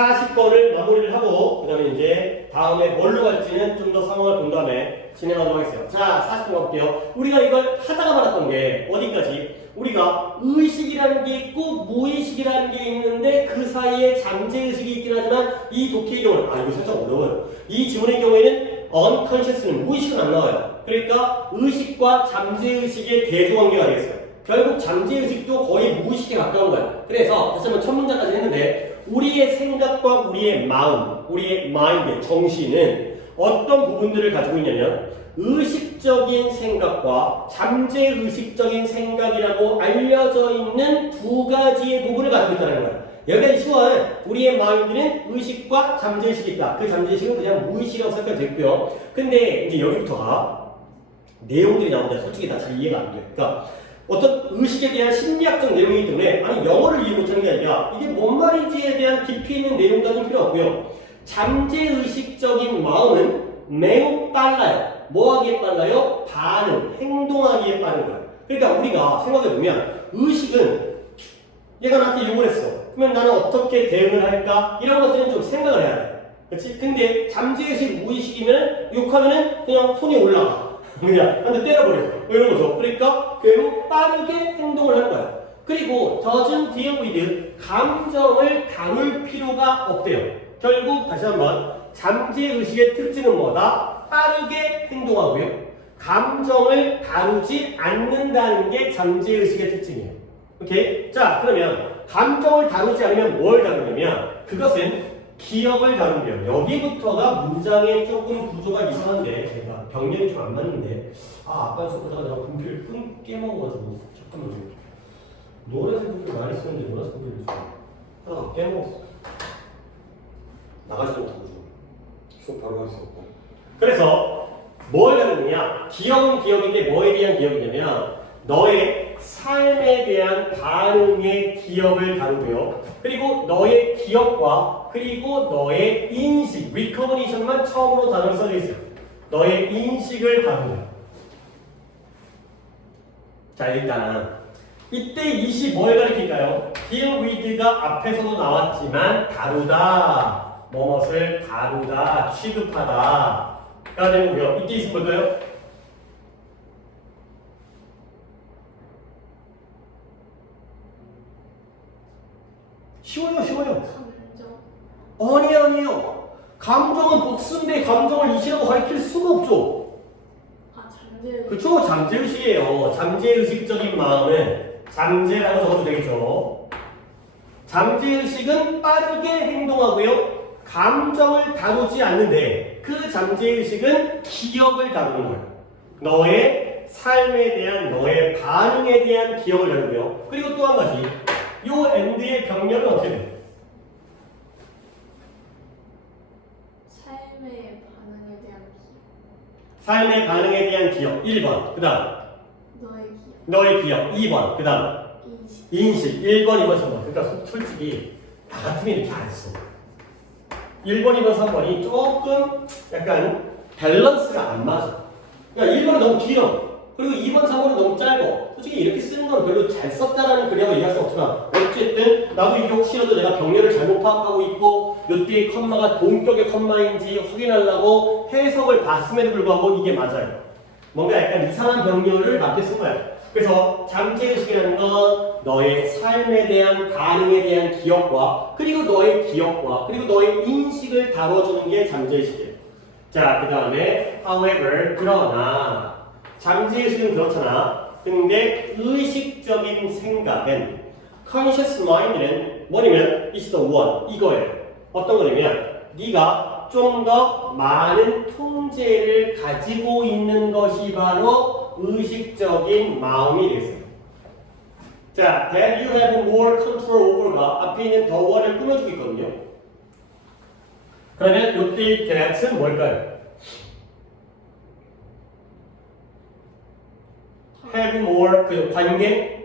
40번을 마무리를 하고 그 다음에 이제 다음에 뭘로 갈지는 좀 더 상황을 본 다음에 진행하도록 하겠습니다. 자, 40번 갈게요. 우리가 이걸 하다가 말았던 게 어디까지? 우리가 의식이라는 게 있고 무의식이라는 게 있는데 그 사이에 잠재의식이 있긴 하지만 이 독해의 경우는 이거 살짝 어려워요. 이 지문의 경우에는 unconscious는 무의식은 안 나와요. 그러니까 의식과 잠재의식의 대조관계가 되겠어요. 결국 잠재의식도 거의 무의식에 가까운 거야. 그래서 다시 한번 첫 문장까지 했는데 우리의 생각과 우리의 마음, 우리의 마인드, 정신은 어떤 부분들을 가지고 있냐면 의식적인 생각과 잠재의식적인 생각이라고 알려져 있는 두 가지의 부분을 가지고 있다는 거야. 여기까지 쉬워요. 우리의 마인드는 의식과 잠재의식이 있다. 그 잠재의식은 그냥 무의식이라고 생각되고요. 근데 이제 여기부터가 내용들이 나오는데 솔직히 다 잘 이해가 안 돼. 그러니까 어떤 의식에 대한 심리학적 내용이기 때문에 영어를 이해 못하는 게 아니라 이게 뭔 말인지에 대한 깊이 있는 내용까지는 필요 없고요. 잠재의식적인 마음은 매우 빨라요. 뭐 하기에 빨라요? 반응, 행동하기에 빠른 거예요. 그러니까 우리가 생각해보면 의식은 얘가 나한테 욕을 했어. 그러면 나는 어떻게 대응을 할까? 이런 것들은 좀 생각을 해야 돼. 그렇지? 근데 잠재의식, 무의식이면 욕하면은 그냥 손이 올라가. 그냥 한 대 때려버려. 이런 거죠. 그러니까 매우 빠르게 행동을 하는 거예요. 그리고 doesn't deal with 감정을 다룰 필요가 없대요. 결국 다시 한번 잠재의식의 특징은 뭐다? 빠르게 행동하고요. 감정을 다루지 않는다는 게 잠재의식의 특징이에요. 오케이? 자, 그러면 감정을 다루지 않으면 뭘 다루냐면 그것은 기억을 다룬대요. 여기부터가 문장의 조금 구조가 이상한데 제가 병렬이 좀 안 맞는데 아까 수업하다가 내가 분필 깨먹어가지고 잠깐만요. 노란색 분필 많이 쓰는데 노란색 분필을 좀 깨먹었어. 나가지 못하고 수업 바로 할 수 없고. 그래서 뭘 다루느냐? 기억은 기억인데 뭐에 대한 기억이냐면 너의 삶에 대한 반응의 기억을 다루고요. 그리고 너의 기억과 그리고 너의 인식, recognition만 처음으로 단어를 써져 있어요. 너의 인식을 다루는. 자, 일단 이때 이시 뭘 가리킬까요? deal with가 앞에서도 나왔지만 다루다, 무엇을 다루다, 취급하다 가 되고요. 이때 이시 뭘까요? 쉬워요. 아니에요. 감정은 복수인데 감정을 이시라고 가리킬 수가 없죠. 잠재의식. 그쵸? 잠재의식이에요. 잠재의식적인 마음은 잠재라고 적어도 되겠죠. 잠재의식은 빠르게 행동하고요. 감정을 다루지 않는데 그 잠재의식은 기억을 다루는 거예요. 너의 삶에 대한 너의 반응에 대한 기억을 다루고요. 그리고 또 한 가지 요 엔드의 병렬은 어떻게 돼요? 삶의 반응에 대한 기억. 삶의 반응에 대한 기억 1번 그 다음 너의 기억. 너의 기억 2번 그 다음 인식. 인식 1번 2번 3번 그러니까 솔직히 나 같으면 이렇게 안 써. 1번 2번 3번이 조금 약간 밸런스가 안 맞아. 그러니까 1번은 너무 길어. 그리고 2번 3번은 너무 짧아. 솔직히 이렇게 쓰는 건 별로 잘 썼다라는 그래야 얘기할 수 없지만 어쨌든 나도 이게 혹시라도 내가 병렬을 잘못 파악하고 있고 이때의 컴마가 동격의 컴마인지 확인하려고 해석을 봤음에도 불구하고 이게 맞아요. 뭔가 약간 이상한 병렬을 맞게 쓴 거야. 그래서 잠재의식이라는 건 너의 삶에 대한 반응에 대한 기억과 그리고 너의 기억과 그리고 너의 인식을 다뤄주는 게 잠재의식이에요. 자, 그 다음에 however 그러나 잠재의식은 그렇잖아. 근데 의식적인 생각은 conscious mind는 뭐냐면 is the one 이거예요. 어떤 거냐면 네가 좀 더 많은 통제를 가지고 있는 것이 바로 의식적인 마음이 됐어요. 자, that you have more control over가 앞에 있는 the one을 꾸며주고 있거든요. 그러면 이때의 that은 뭘까요? have more 그 관계?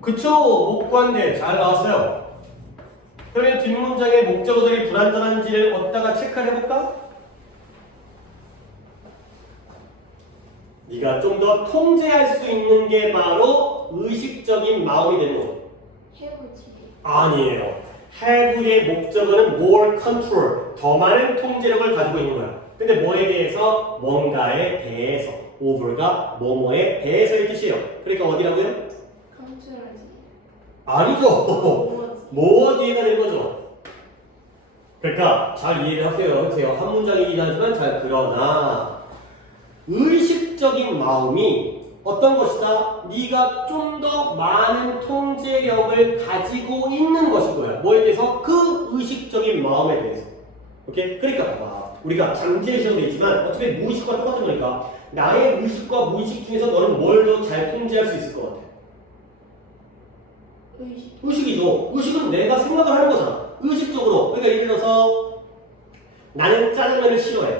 그쵸, 목관대 잘 나왔어요. 그러면 뒷문장의 목적어들이 불완전한지를 어디다가 체크를 해볼까? 네가 좀 더 통제할 수 있는 게 바로 의식적인 마음이 되는 거죠. 해오지. 아니에요. have의 목적어는 more control, 더 많은 통제력을 가지고 있는 거야. 근데 뭐에 대해서? 뭔가에 대해서. over가 뭐뭐에 대해서의 뜻이에요. 그러니까 어디라고요? 컨트롤지. 아니죠. 뭐지? 뭐어 뒤에가 되는 거죠. 그러니까 잘 이해를 하세요. 한 문장이긴 하지만 잘 그러나 의식적인 마음이 어떤 것이다? 네가 좀 더 많은 통제력을 가지고 있는 것인 거야. 뭐에 대해서? 그 의식적인 마음에 대해서. 오케이? 그러니까 봐봐. 우리가 잠재의식으로 돼 있지만 어차피 무의식과 똑같은 거니까 나의 의식과 무의식 중에서 너는 뭘 더 잘 통제할 수 있을 것 같아? 의식. 의식이죠. 의식은 내가 생각을 하는 거잖아. 의식적으로. 그러니까 예를 들어서 나는 짜장면을 싫어해.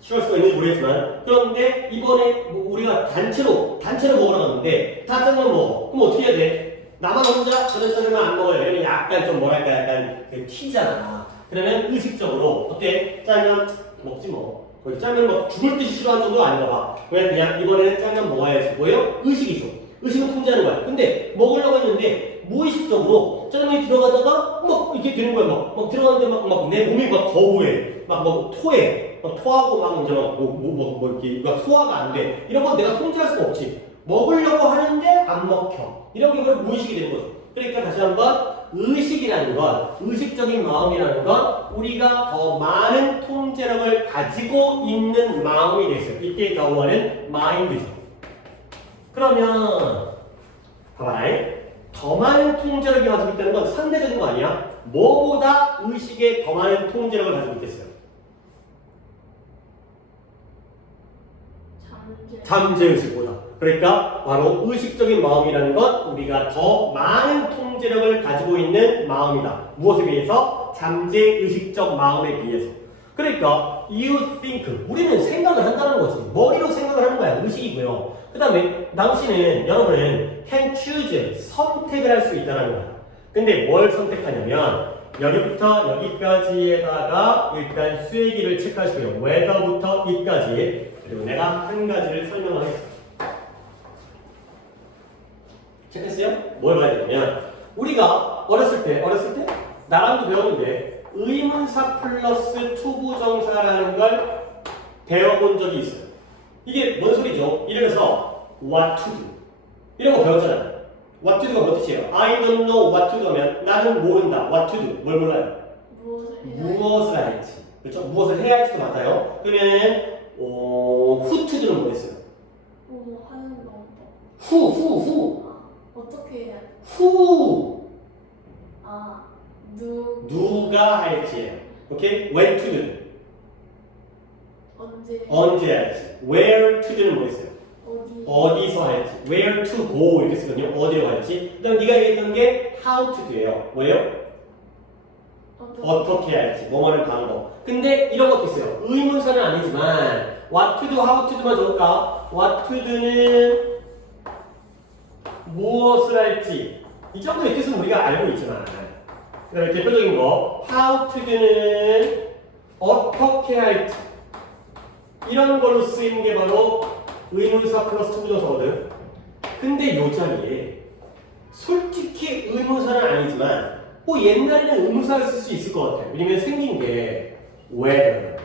싫어할 수가 있는지 모르겠지만 그런데 이번에 뭐 우리가 단체로 먹으러 갔는데 다 짜장면 먹어. 그럼 어떻게 해야 돼? 나만 혼자 저는 짜장면 안 먹어요. 이러면 약간 좀 뭐랄까 약간 튀잖아. 그러면 의식적으로 어때? 짜장면 먹지 뭐. 거기 짜장면 뭐 죽을 듯이 싫어하는 정도 아닌가 봐. 그냥 이번에는 짜장면 먹어야지. 뭐예요? 의식이죠. 의식은 통제하는 거야. 근데 먹으려고 했는데 무의식적으로 짜장면이 들어가다가 막 이렇게 되는 거야. 막 들어가는데 막 내 몸이 막 거부해. 막 토해. 토하고 막 이제 이렇게 막 소화가 안 돼. 이런 건 내가 통제할 수가 없지. 먹으려고 하는데 안 먹혀. 이런 게 그런 무의식이 되는 거죠. 그러니까 다시 한번 의식이라는 건, 의식적인 마음이라는 건 우리가 더 많은 통제력을 가지고 있는 마음이 됐어요. 이때 경우는 마인드죠. 그러면 봐봐라. 더 많은 통제력을 가지고 있다는 건 상대적인 거 아니야? 뭐보다 의식에 더 많은 통제력을 가지고 있겠어요? 잠재의식보다. 그러니까 바로 의식적인 마음이라는 건 우리가 더 많은 통제력을 가지고 있는 마음이다. 무엇에 비해서? 잠재의식적 마음에 비해서. 그러니까 you think, 우리는 생각을 한다는 거지. 머리로 생각을 하는 거야. 의식이고요. 그 다음에 당신은, 여러분은 can choose, 선택을 할 수 있다는 거야. 근데 뭘 선택하냐면 여기부터 여기까지에다가 일단 수액기를 체크하시고요. whether부터 이까지. 그리고 내가 한 가지를 설명하겠습니다. 체크했어요? 뭘 봐야 되냐면 우리가 어렸을 때 나랑도 배웠는데 의문사 플러스 투부정사라는 걸 배워본 적이 있어요. 이게 뭔 소리죠? 이를 들어서 what to do 이런 거 배웠잖아요. what to do가 뭐 뜻이에요? I don't know what to do 하면 나는 모른다. what to do 뭘 몰라요? 무엇을 할지. 그렇죠? 무엇을 해야 할지도 맞아요. 그러면 who to do는 뭐였어요? 뭐 하는 방법. who 어떻게 해야 돼? who 누가 할지예요. 오케이? when to do는 언제 할지. where to do는 뭐였어요? 어디서 할지. where to go 이렇게 쓰거든요. 어디로 갈지. 그다음 네가 얘기했던 게 how to do예요. 뭐예요? 어떻게 할지. 뭐뭐는 방법. 근데 이런 것도 있어요. 의문사는 아니지만 what to do, how to do만 좋을까? what to do는 무엇을 할지. 이 정도의 뜻은 우리가 알고 있지만 그 다음에 대표적인 거 how to do는 어떻게 할지. 이런 걸로 쓰이는 게 바로 의문사 플러스 투부정사거든. 근데 요 자리에 솔직히 의문사는 아니지만 뭐 옛날에는 의문사를 쓸 수 있을 것 같아요. 왜냐면 생긴 게 whether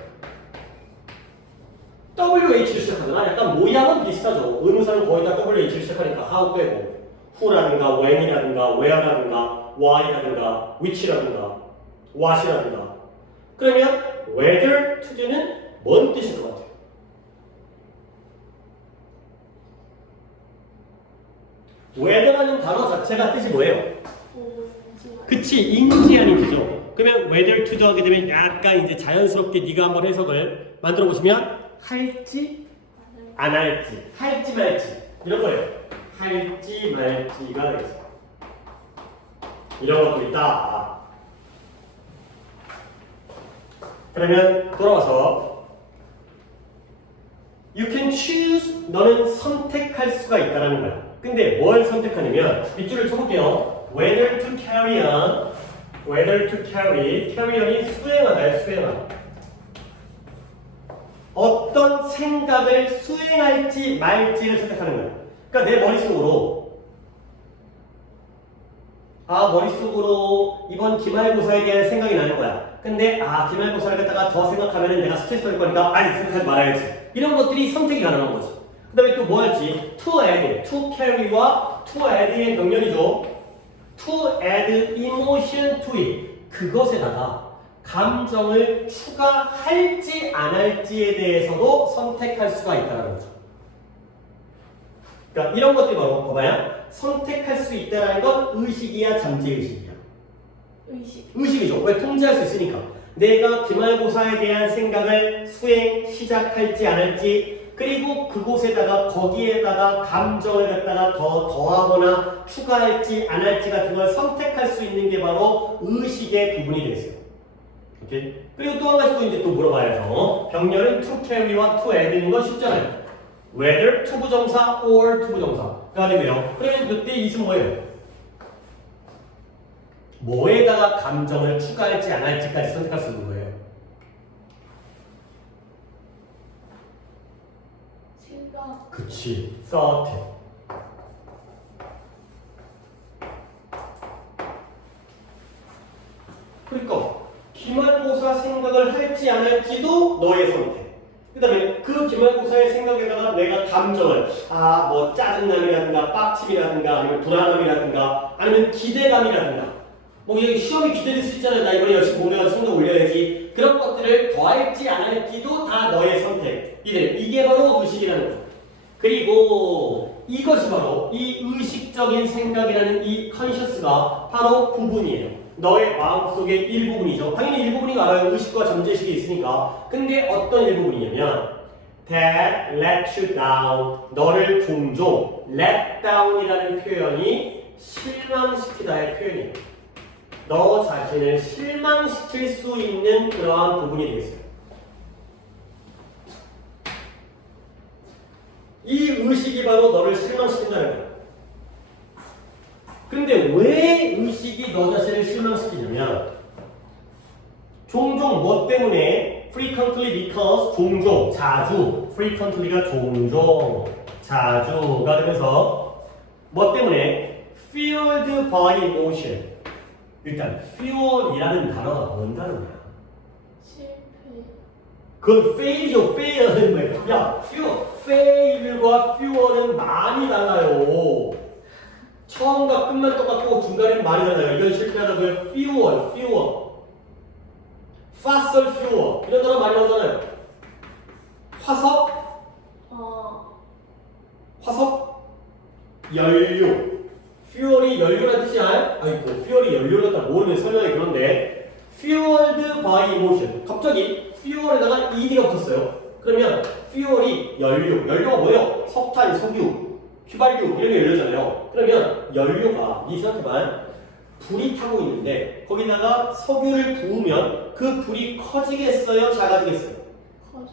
WH를 시작하잖아. 약간 모양은 비슷하죠. 의문사는 거의 다 WH를 시작하니까 how 빼고 who라든가 when이라든가 where라든가 why라든가 which라든가 what이라든가. 그러면 whether to do는 뭔 뜻일 것 같아요? whether라는 단어 자체가 뜻이 뭐예요? 그치, 인지 아닌 그죠? 그러면 whether to do 하게 되면 약간 이제 자연스럽게 네가 한번 해석을 만들어 보시면 할지 안 할지, 할지 말지 이런 거예요. 할지 말지가 되겠어요. 이런 것도 있다. 그러면 돌아와서 you can choose, 너는 선택할 수가 있다는 거야. 근데 뭘 선택하냐면 밑줄을 쳐볼게요. whether to carry on, whether to carry, carry on이 수행하다요. 수행하다. 어떤 생각을 수행할지 말지를 선택하는 거예요. 그러니까 내 머릿속으로 머릿속으로 이번 기말고사에 대한 생각이 나는 거야. 근데 기말고사를 갖다가 더 생각하면 내가 스트레스 받을 거니까 생각하지 말아야지. 이런 것들이 선택이 가능한 거지. 그 다음에 또 뭐였지? to add, to carry와 to add의 병렬이죠. to add emotion to it. 그것에다가 감정을 추가할지 안 할지에 대해서도 선택할 수가 있다는 거죠. 그러니까 이런 것들이 바로 봐봐요. 선택할 수 있다는 건 의식이야, 잠재의식이야? 의식. 의식이죠. 왜? 통제할 수 있으니까. 내가 기말고사에 대한 생각을 수행 시작할지 안 할지, 그리고 그곳에다가 거기에다가 감정을 갖다가 더 더하거나 추가할지 안 할지 같은 걸 선택할 수 있는 게 바로 의식의 부분이 되겠어요. 오케이? 그리고 또 한 가지 또 이제 또 물어봐야죠. 병렬은 to carry와 to add는 건 쉽잖아요. whether to 부정사 or to 부정사가 되고요. 그러면 이때 이은 뭐예요? 뭐에다가 감정을 추가할지 안 할지까지 선택할 수 있는 거예요. 생각. 그치, thought. 그러니까 기말고사 생각을 할지 안 할지도 너의 선택. 그 다음에 그 기말고사의 생각에다가 내가 감정을 뭐 짜증남이라든가 빡침이라든가 아니면 불안함이라든가 아니면 기대감이라든가 뭐 이게 시험이 기대될 수 있잖아요. 나 이번에 열심히 공부해서 성적 올려야지. 그런 것들을 더할지 안 할지도 다 너의 선택. 이게 바로 의식이라는 거죠. 그리고 이것이 바로 이 의식적인 생각이라는 이 컨셔스가 바로 부분이에요. 너의 마음속의 일부분이죠. 당연히 일부분이 알아요. 의식과 잠재의식이 있으니까. 근데 어떤 일부분이냐면 that let you down, 너를 종종 let down이라는 표현이 실망시키다의 표현이에요. 너 자신을 실망시킬 수 있는 그러한 부분이 되겠어요. 이 의식이 바로 너를 실망시킨다는 거예요. 근데 왜 의식이 너 자신을 실망시키냐면 종종 뭐 때문에 frequently because 종종 자주 frequently가 종종 자주가 되면서 뭐 때문에 fueled by emotion 일단 fuel이라는 단어가 뭔 단어냐? 실패. 그건 fail이죠. fail은 뭐예요? 야, fail과 fuel은 많이 달라요. 처음과 끝만 똑같고 중간에는 많이 달라요. 이건 실패하다고요. fuel, fossil fuel 이런 단어 많이 나오잖아요. 화석, 연료. fuel이 연료라는 뜻이 아니야? 아이고, fuel이 연료를 갖다 모르면 설명이 그런데 fueled by emotion. 갑자기 fuel에다가 ed가 붙었어요. 그러면 fuel이 연료가 뭐예요? 석탄, 석유, 휘발유 이런 게 연료잖아요. 그러면 연료가 네 생각해봐. 불이 타고 있는데 거기다가 석유를 부으면 그 불이 커지겠어요? 작아지겠어요?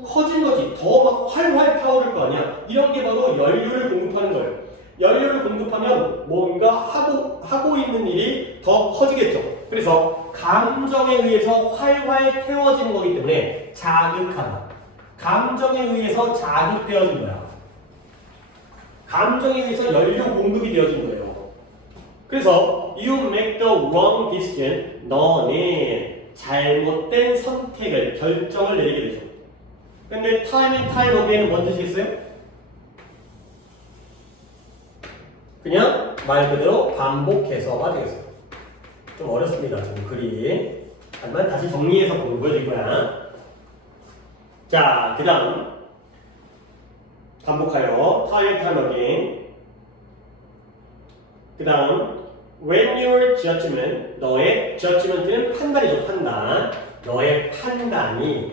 커진 거지. 더 막 활활 타오를 거 아니야. 이런 게 바로 연료를 공급하는 거예요. 연료를 공급하면 뭔가 하고 있는 일이 더 커지겠죠. 그래서 감정에 의해서 활활 태워지는 거기 때문에 자극하다. 감정에 의해서 자극되어진 거야. 감정에 의해서 연료 공급이 되어진 거예요. 그래서 you make the wrong decision. 너는 잘못된 선택을, 결정을 내리게 되죠. 근데 time and time again은 뭔 뜻이겠어요? 그냥 말 그대로 반복해서가 되겠어요. 좀 어렵습니다, 지금 글이. 하지만 다시 정리해서 보여드릴 거야. 자, 그 다음 반복하여 time and time again. 그 다음 when your judgment, 너의 judgment는 판단이죠, 판단. 너의 판단이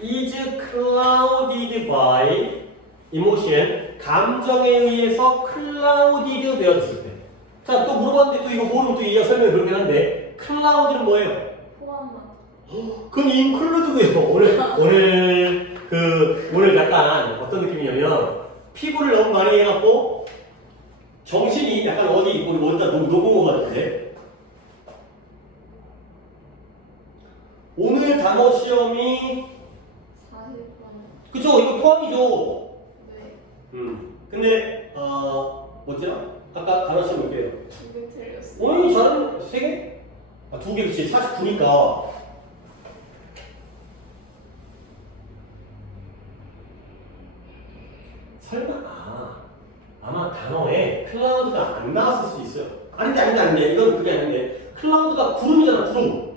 is clouded by emotion, 감정에 의해서 clouded 되어졌을 때. 자, 또 물어봤는데 또 이거 모르면 또 이해가 설명이 그렇긴 한데 cloud는 뭐예요? 포함한. 그건 include고요. 오늘 약간 어떤 느낌이냐면 피부를 너무 많이 해갖고 정신이 약간 어디 어디다 녹은 것 같은데. 오늘 단어 시험이 40번. 그쵸, 이거 포함이죠. 네. 근데 뭐지? 아까 단어 시험 몇 개예요? 2개 틀렸어. 오이 잘하는 3개? 아 2개 그치 49니까 설마 아마 단어에 클라우드가 안 나왔을 수 있어요. 아닌데 이건 그게 아닌데 클라우드가 구름이잖아 구름.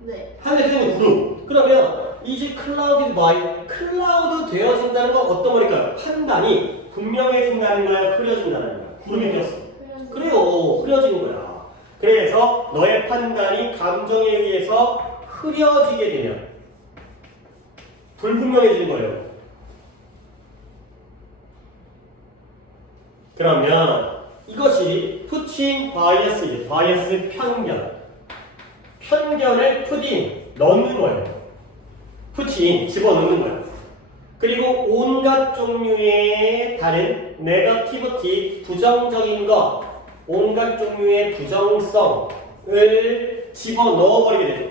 네. 하늘에 뜨는 구름. 그러면 이제 클라우드 바이 클라우드 되어진다는 건 어떤 거니까요? 판단이 분명해진다는 거야 흐려진다는 거야. 구름이 되었어. 그래요 흐려지는 거야. 그래서 너의 판단이 감정에 의해서 흐려지게 되면 불분명해지는 거예요. 그러면 이것이 푸칭 바이어스예요. 바이어스 편견을 푸딩 넣는 거예요. 푸칭 집어넣는 거예요. 그리고 온갖 종류의 다른 네거티비티 부정적인 것, 온갖 종류의 부정성을 집어넣어버리게 되죠.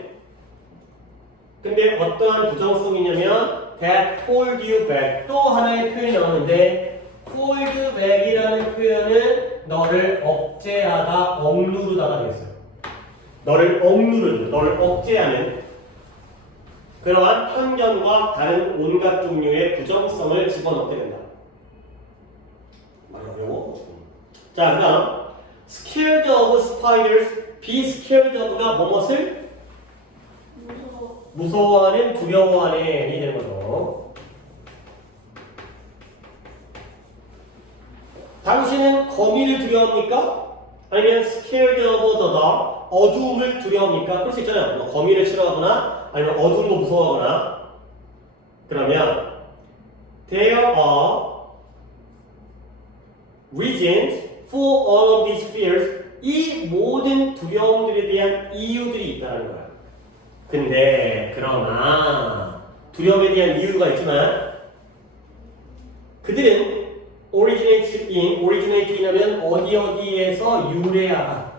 근데 어떠한 부정성이냐면 that hold you back 또 하나의 표현이 나오는데 hold back이라는 표현은 너를 억제하다, 억누르다가 되겠어요. 너를 억누르는, 너를 억제하는 그러한 편견과 다른 온갖 종류의 부정성을 집어넣게 된다. 많이 어려워. 자, 그 다음 scared of spiders, be scared of가 무엇을? 무서워하는, 두려워하는 이 되는 거죠. 당신은 거미를 두려워합니까? 아니면 scared of the dark, 어두움을 두려워합니까? 그럴 수 있잖아요. 뭐 거미를 싫어하거나 아니면 어두운 거 무서워하거나. 그러면 there are reasons for all of these fears. 이 모든 두려움들에 대한 이유들이 있다는 거야. 근데 그러나 두려움에 대한 이유가 있지만 그들은 originate 하면 어디에서 유래하다.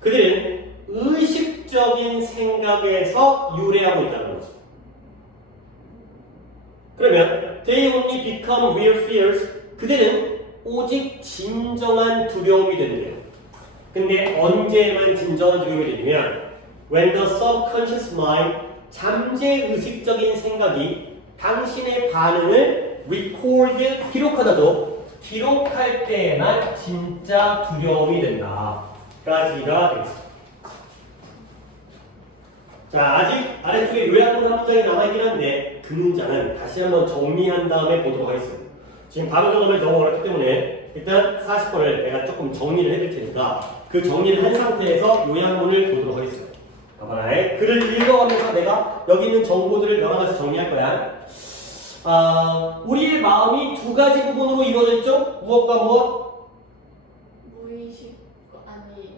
그들은 의식적인 생각에서 유래하고 있다는 거죠. 그러면 they only become real fears. 그들은 오직 진정한 두려움이 된대요. 근데 언제만 진정한 두려움이 되냐면 when the subconscious mind, 잠재의식적인 생각이 당신의 반응을 record, 기록하다죠. 기록할 때에만 진짜 두려움이 된다. 까지가 되겠습니다. 자, 아직 아래쪽에 요약문 한 문장이 남아있긴 한데 그 문장은 다시 한번 정리한 다음에 보도록 하겠습니다. 지금 바로 적으면 너무 어렵기 때문에 일단 40번을 내가 조금 정리를 해줄 테니까 그 정리를 한 상태에서 요약문을 보도록 하겠습니다. 봐봐라. 글을 읽어가면서 내가 여기 있는 정보들을 여러 가지 정리할 거야. 우리의 마음이 두 가지 부분으로 이루어졌죠? 무엇과 무엇? 무의식 아니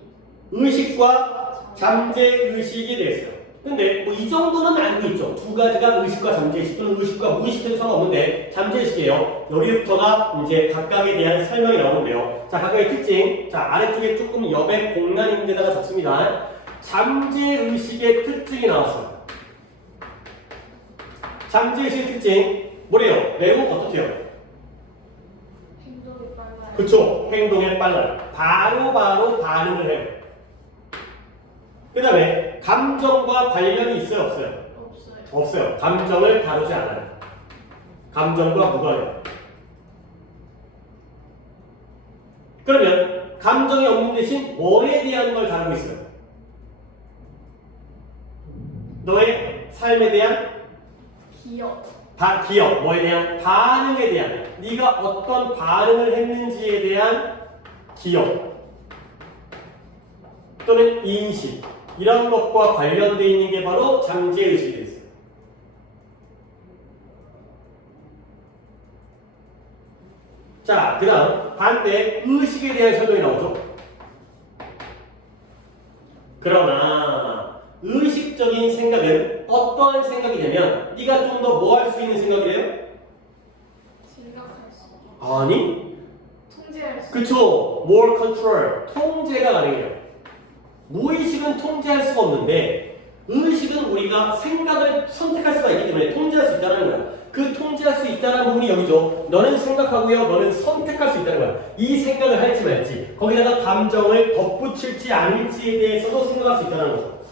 의식과 잠재의식이 되었어요. 근데 뭐 이 정도는 알고 있죠. 두 가지가 의식과 잠재의식 또는 의식과 무의식도 상관없는데 잠재의식이에요. 여기부터가 이제 각각에 대한 설명이 나오는데요. 자, 각각의 특징. 자, 아래쪽에 조금 여백 공란 있는 데다가 적습니다. 잠재의식의 특징이 나왔어요. 잠재의식의 특징 뭐래요? 매우 어떻게요? 행동이 빨라요. 그쵸? 행동에 빨라요. 바로 반응을 해요. 그 다음에 감정과 관련이 있어요? 없어요? 없어요. 없어요. 감정을 다루지 않아요. 감정과 무관해요. 그러면 감정이 없는 대신 뭐에 대한 걸 다루고 있어요? 너의 삶에 대한 기억. 기억, 뭐에 대한 반응에 대한 네가 어떤 반응을 했는지에 대한 기억 또는 인식 이런 것과 관련되어 있는 게 바로 잠재의식이 있어요. 자, 그 다음 반대 의식에 대한 설명이 나오죠. 그러나 의식적인 생각은 어떠한 생각이냐면 네가 좀 더 뭐 할 수 있는 생각이래요? 생각할 수. 아니 통제할 수. 그쵸. more control 통제가 가능해요. 무의식은 통제할 수가 없는데 의식은 우리가 생각을 선택할 수가 있기 때문에 통제할 수 있다는 거야. 그 통제할 수 있다는 부분이 여기죠. 너는 생각하고요. 너는 선택할 수 있다는 거야. 이 생각을 할지 말지. 거기다가 감정을 덧붙일지 아닐지에 대해서도 생각할 수 있다는 거죠.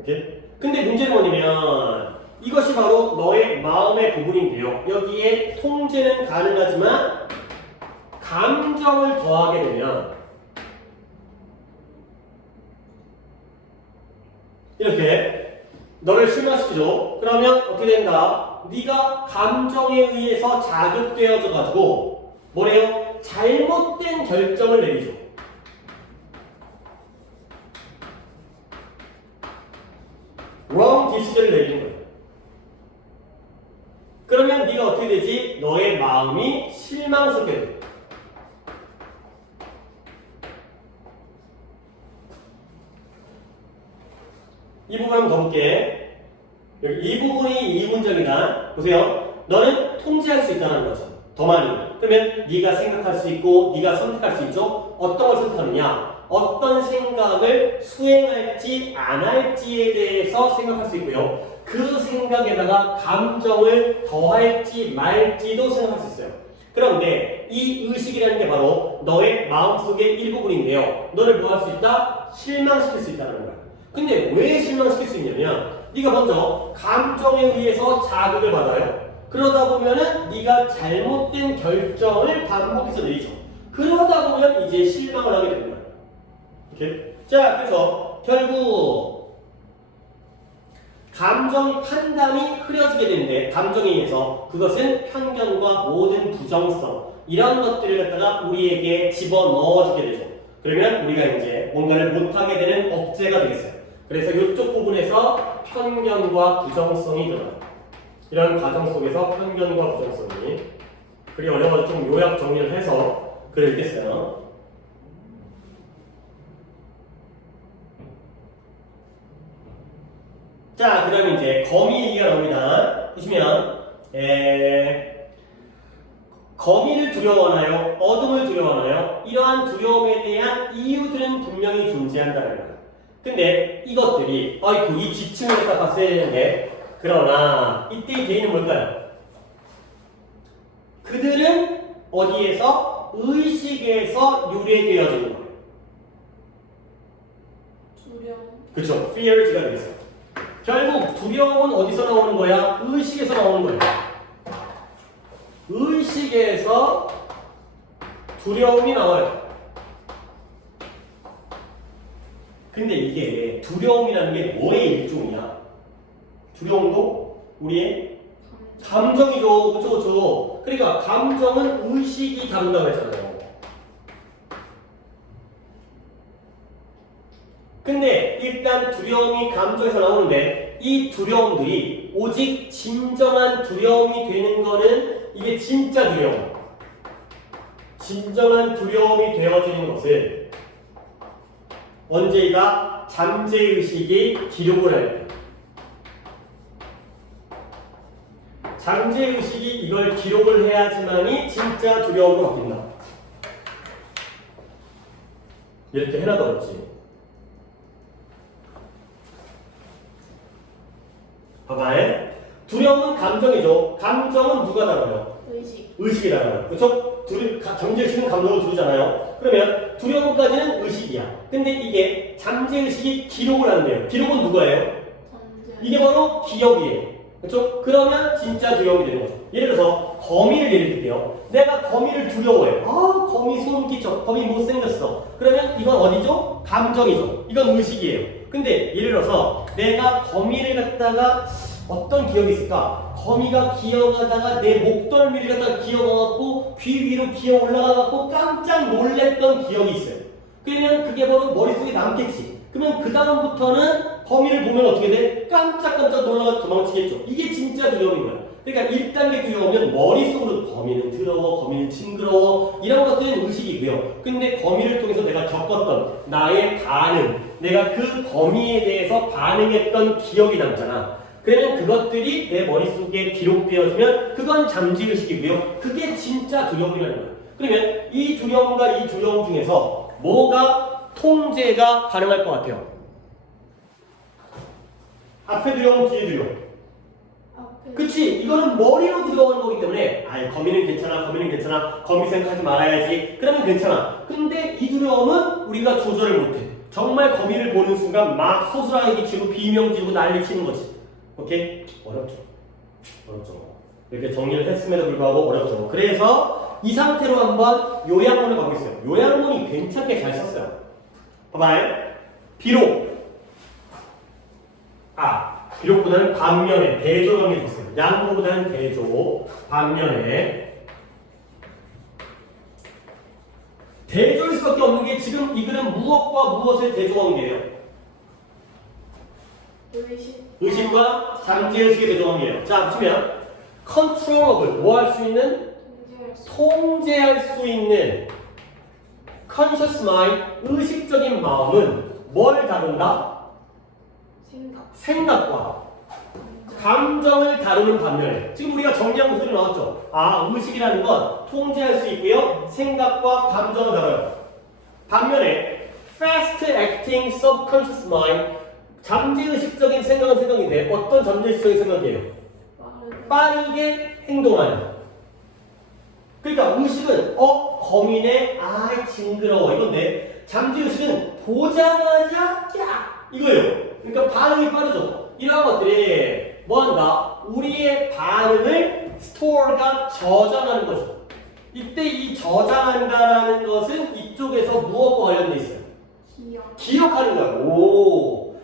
오케이? 근데 문제는 뭐냐면 이것이 바로 너의 마음의 부분인데요. 여기에 통제는 가능하지만 감정을 더하게 되면 이렇게 너를 실망시키죠. 그러면 어떻게 된다? 네가 감정에 의해서 자극되어져 가지고 뭐래요? 잘못된 결정을 내리죠. wrong decision을 내리는 거예요. 그러면 네가 어떻게 되지? 너의 마음이 실망스럽게 돼. 이 부분 한번 더 볼게. 여기 이 부분이 이 문장이다. 보세요. 너는 통제할 수 있다는 거죠. 더 많이. 그러면 네가 생각할 수 있고 네가 선택할 수 있죠. 어떤 걸 선택하느냐? 어떤 생각을 수행할지 안 할지에 대해서 생각할 수 있고요. 그 생각에다가 감정을 더할지 말지도 생각할 수 있어요. 그런데 이 의식이라는 게 바로 너의 마음속의 일부분인데요. 너를 뭐 할 수 있다? 실망시킬 수 있다는 거야. 근데 왜 실망시킬 수 있냐면 네가 먼저 감정에 의해서 자극을 받아요. 그러다 보면은 네가 잘못된 결정을 반복해서 내리죠. 그러다 보면 이제 실망을 하게 되는 거야. 오케이? 자, 그래서 결국 감정 판단이 흐려지게 되는데 감정에 의해서 그것은 편견과 모든 부정성 이런 것들을 갖다가 우리에게 집어넣어주게 되죠. 그러면 우리가 이제 뭔가를 못하게 되는 억제가 되겠어요. 그래서 이쪽 부분에서 편견과 부정성이 들어가요. 이런 과정 속에서 편견과 부정성이 그리 어려워서 좀 요약 정리를 해서 글을 읽겠어요. 자, 그 다음에 이제 거미 얘기가 나옵니다. 보시면 거미를 두려워하나요? 어둠을 두려워하나요? 이러한 두려움에 대한 이유들은 분명히 존재한다는 거예요. 근데 이것들이 아이고 이 지층을 갖다 봤어야 되는데 그러나 이때의 개인은 뭘까요? 그들은 어디에서? 의식에서 유래되어지는 거예요. 두려움. 그렇죠. fears가 되겠어요. 결국 두려움은 어디서 나오는 거야? 의식에서 나오는 거예요. 의식에서 두려움이 나와요. 근데 이게 두려움이라는 게 뭐의 일종이야? 두려움도 우리의 감정이죠. 그쵸, 그쵸. 그러니까 감정은 의식이 다룬다고 했잖아요. 근데 일단 두려움이 감정에서 나오는데 이 두려움들이 오직 진정한 두려움이 되는 거는 이게 진짜 두려움. 진정한 두려움이 되어지는 것은 언제이다? 잠재의식이 기록을 할 때. 잠재의식이 이걸 기록을 해야지만이 진짜 두려움으로 바뀐다. 이렇게 해놔도 어렵지. 봐봐요. 두려움은 감정이죠. 감정은 누가 다뤄요? 의식. 의식이 다뤄요. 그렇죠? 잠재의식은 감정을 두르잖아요. 그러면 두려움까지는 의식이야. 근데 이게 잠재의식이 기록을 한대요. 기록은 누가 해요? 잠재. 이게 바로 기억이에요. 그렇죠? 그러면 진짜 두려움이 되는 거죠. 예를 들어서 거미를 예를 들게요. 내가 거미를 두려워해요. 아, 거미 소름 끼쳐. 거미 못생겼어. 그러면 이건 어디죠? 감정이죠. 이건 의식이에요. 근데 예를 들어서 내가 거미를 갖다가 어떤 기억이 있을까? 거미가 기어가다가 내 목덜미를 갖다가 기어가갖고 귀 위로 기어 올라가갖고 깜짝 놀랬던 기억이 있어요. 그러면 그게 바로 머릿속에 남겠지. 그러면 그 다음부터는 거미를 보면 어떻게 돼? 깜짝깜짝 놀라서 도망치겠죠. 이게 진짜 두려움인 거야. 그러니까 1단계 두려움은 머릿속으로 거미는 더러워, 거미는 징그러워 이런 것들은 의식이고요. 근데 거미를 통해서 내가 겪었던 나의 반응, 내가 그 거미에 대해서 반응했던 기억이 남잖아. 그러면 그것들이 내 머릿속에 기록되어지면 그건 잠재의식이고요. 그게 진짜 두려움이라는 거예요. 그러면 이 두려움과 이 두려움 중에서 뭐가 통제가 가능할 것 같아요? 앞에 두려움, 뒤에 두려움. 앞에. 그치? 이거는 머리로 들어오는 거기 때문에 거미는 괜찮아, 거미는 괜찮아, 거미 생각하지 말아야지. 그러면 괜찮아. 근데 이 두려움은 우리가 조절을 못해. 정말 거미를 보는 순간 막 소스라기 치고 비명 지르고 난리 치는 거지. 오케이? 어렵죠. 어렵죠. 이렇게 정리를 했음에도 불구하고 어렵죠. 그래서 이 상태로 한번 요약문을 가보겠어요. 요약문이 괜찮게 잘 썼어요. 봐봐요. 비록보다는 반면에 대조형이 있어요. 양보보다는 대조, 반면에 대조일 수밖에 없는 게 지금 이 글은 무엇과 무엇을 대조한 게예요? 의식과 잠재의식의 대조한 게예요. 자, 보시면 controllable, 뭐 할 수 있는? 통제할 수 있는 conscious mind, 의식적인 마음은 뭘 다룬다? 생각과 감정을 다루는 반면에 지금 우리가 정리한 것들이 나왔죠. 의식이라는 건 통제할 수 있고요. 생각과 감정을 다뤄요. 반면에 fast acting subconscious mind, 잠재의식적인 생각은 생각인데 어떤 잠재의식적인 생각이에요? 빠르게 행동하는. 그러니까 의식은 거미네, 징그러워 이건데 잠재의식은 보자마자 야 이거예요. 그러니까 반응이 빠르죠. 이러한 것들이 뭐한다? 우리의 반응을 스토어가 저장하는 거죠. 이때 이 저장한다라는 것은 이쪽에서 무엇과 관련돼 있어요? 기억하는 거야.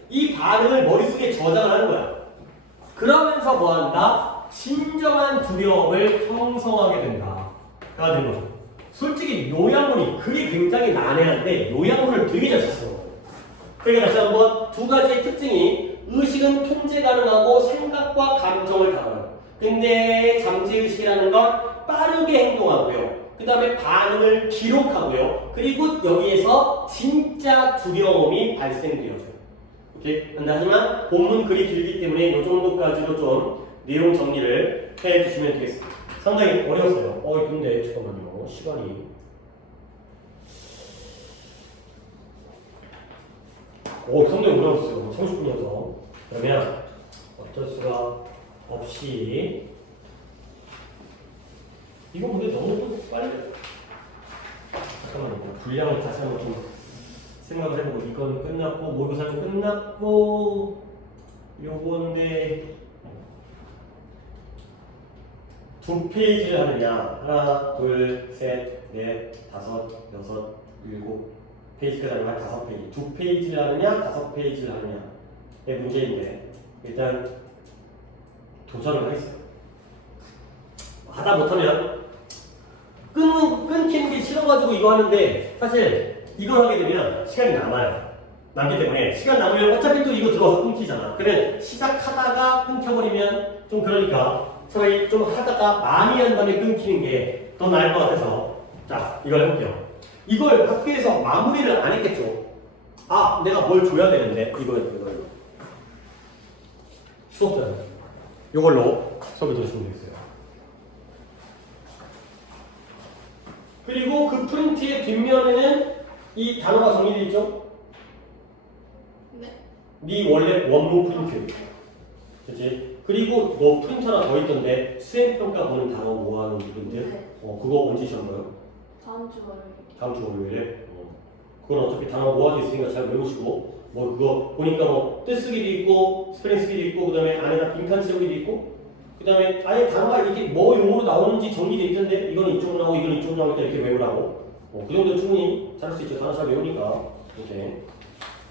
이 반응을 머릿속에 저장하는 거야. 그러면서 뭐한다? 진정한 두려움을 형성하게 된다. 가 되는 거죠. 솔직히 요약문이 글이 굉장히 난해한데 요약문을 되게 잘 썼어. 그러니까 다시 한번 두 가지의 특징이 의식은 통제 가능하고 생각과 감정을 다뤄요. 근데 잠재의식이라는 건 빠르게 행동하고요. 그 다음에 반응을 기록하고요. 그리고 여기에서 진짜 두려움이 발생되어져요. 오케이? 하지만 본문 글이 길기 때문에 이 정도까지로 좀 내용 정리를 해주시면 되겠습니다. 상당히 어려웠어요. 근데 잠깐만요. 시간이. 상당히 어려웠어요. 30분이어서. 그러면 어쩔 수가 없이 이거 근데 너무 또 빨리 잠깐만요. 분량을 다시 한번 좀 생각을 해보고 이건 끝났고 모의고사는 끝났고 요건데 2페이지를 하느냐 하나, 둘, 셋, 넷, 다섯, 여섯, 일곱 페이지까지 하면 5페이지 2페이지를 하느냐 5페이지를 하느냐의 문제인데 일단 도전을 하겠습니다. 하다 못하면 끊기는 게 싫어가지고 이거 하는데 사실 이걸 하게 되면 시간이 남기 때문에 시간 남으면 어차피 또 이거 들어와서 끊기잖아. 그러면 시작하다가 끊겨버리면 좀 그러니까 차라리 좀 하다가 많이 한 다음에 끊기는 게 더 나을 것 같아서 자 이걸 해볼게요. 이걸 학교에서 마무리를 안 했겠죠. 내가 뭘 줘야 되는데 이걸 수업자는 이걸로 수업을 들으시면 되겠어요. 그리고 그 프린트의 뒷면에는 이 단어가 정리되어 있죠? 네 원래 원문 프린트. 그치? 그리고 너 프린트 하나 더 있던데 수행평가 보는 단어 뭐하는 프린트? 그거 언제 시험 봐요? 다음 주 월요일에? 그건 어차피 단어 모아져 있으니까 잘 외우시고 그거 보니까 뜻쓰기도 있고 스펠링 쓰기도 있고 그 다음에 안에다 빈칸 채우기도 있고 그 다음에 아예 단어가 이게 뭐 용어로 나오는지 정리되어 있던데 이건 이쪽으로 나오고 이건 이쪽으로 나오니까 이렇게 외우라고 그 정도 충분히 잘할 수 있죠. 단어 잘 외우니까 이렇게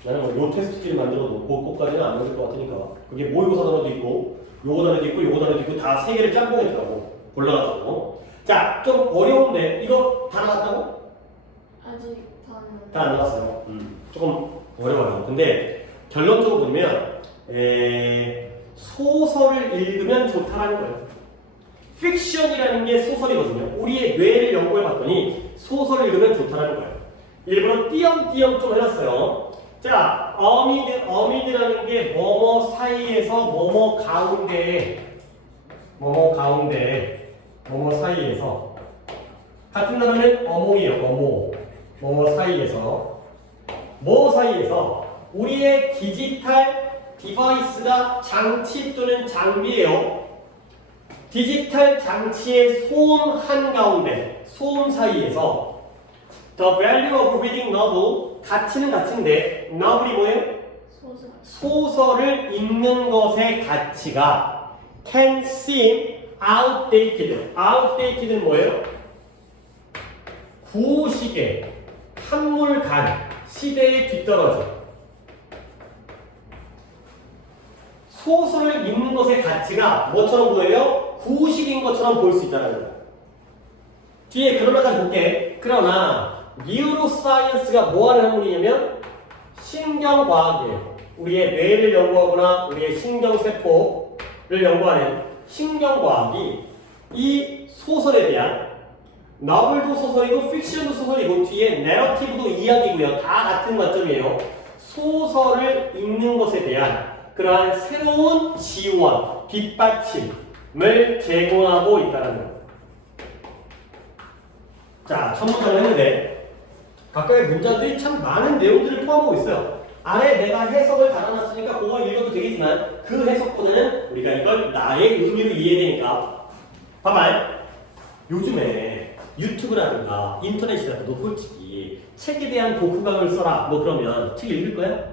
나는 요 테스트지를 만들어도 그거까지는 안 만들 것 같으니까 그게 모의고사 단어도 있고 요거 단어도 있고 요거 단어도 있고 다 3개를 짬뽕했더라고 골라가지고 자 좀 어려운데 이거 다 나갔다고? 아직 다 안 나갔어요. 조금 어려워요. 근데 결론적으로 보면 소설을 읽으면 좋다라는 거예요. 픽션이라는 게 소설이거든요. 우리의 뇌를 연구해봤더니 소설을 읽으면 좋다라는 거예요. 일부러 띄엄띄엄 좀 해놨어요. 자, 어미드라는 게 뭐뭐 사이에서 뭐뭐 사이에서 같은 단어는 어몽이에요. 뭐뭐 사이에서 우리의 디지털 디바이스가 장치 또는 장비예요. 디지털 장치의 소음 한가운데, 소음 사이에서 The value of reading novel, 가치는 가치인데 novel이 뭐예요? 소설. 소설을 읽는 것의 가치가 can seem outdated. outdated는 뭐예요? 구시계, 한물간, 시대에 뒤떨어져. 소설을 읽는 것의 가치가 뭐처럼 보여요? 구식인 것처럼 보일 수 있다는 거예요. 뒤에 그러나까지 볼게. 그러나 뉴로사이언스가 뭐하는 학문이냐면 신경과학이에요. 우리의 뇌를 연구하거나 우리의 신경세포를 연구하는 신경과학이 이 소설에 대한 너블도 소설이고 픽션도 소설이고 뒤에 내러티브도 이야기고요. 다 같은 관점이에요. 소설을 읽는 것에 대한 그러한 새로운 지원, 뒷받침을 제공하고 있다는 거예요. 자, 첫 문장을 했는데 각각의 문장들이 참 많은 내용들을 포함하고 있어요. 아래 내가 해석을 달아놨으니까 그거 읽어도 되겠지만 그 해석보다는 우리가 이걸 나의 의미로 이해되니까 봐봐요. 요즘에 유튜브라든가 인터넷이라든가 너 솔직히 책에 대한 독후감을 써라 뭐 그러면 책 읽을 거야?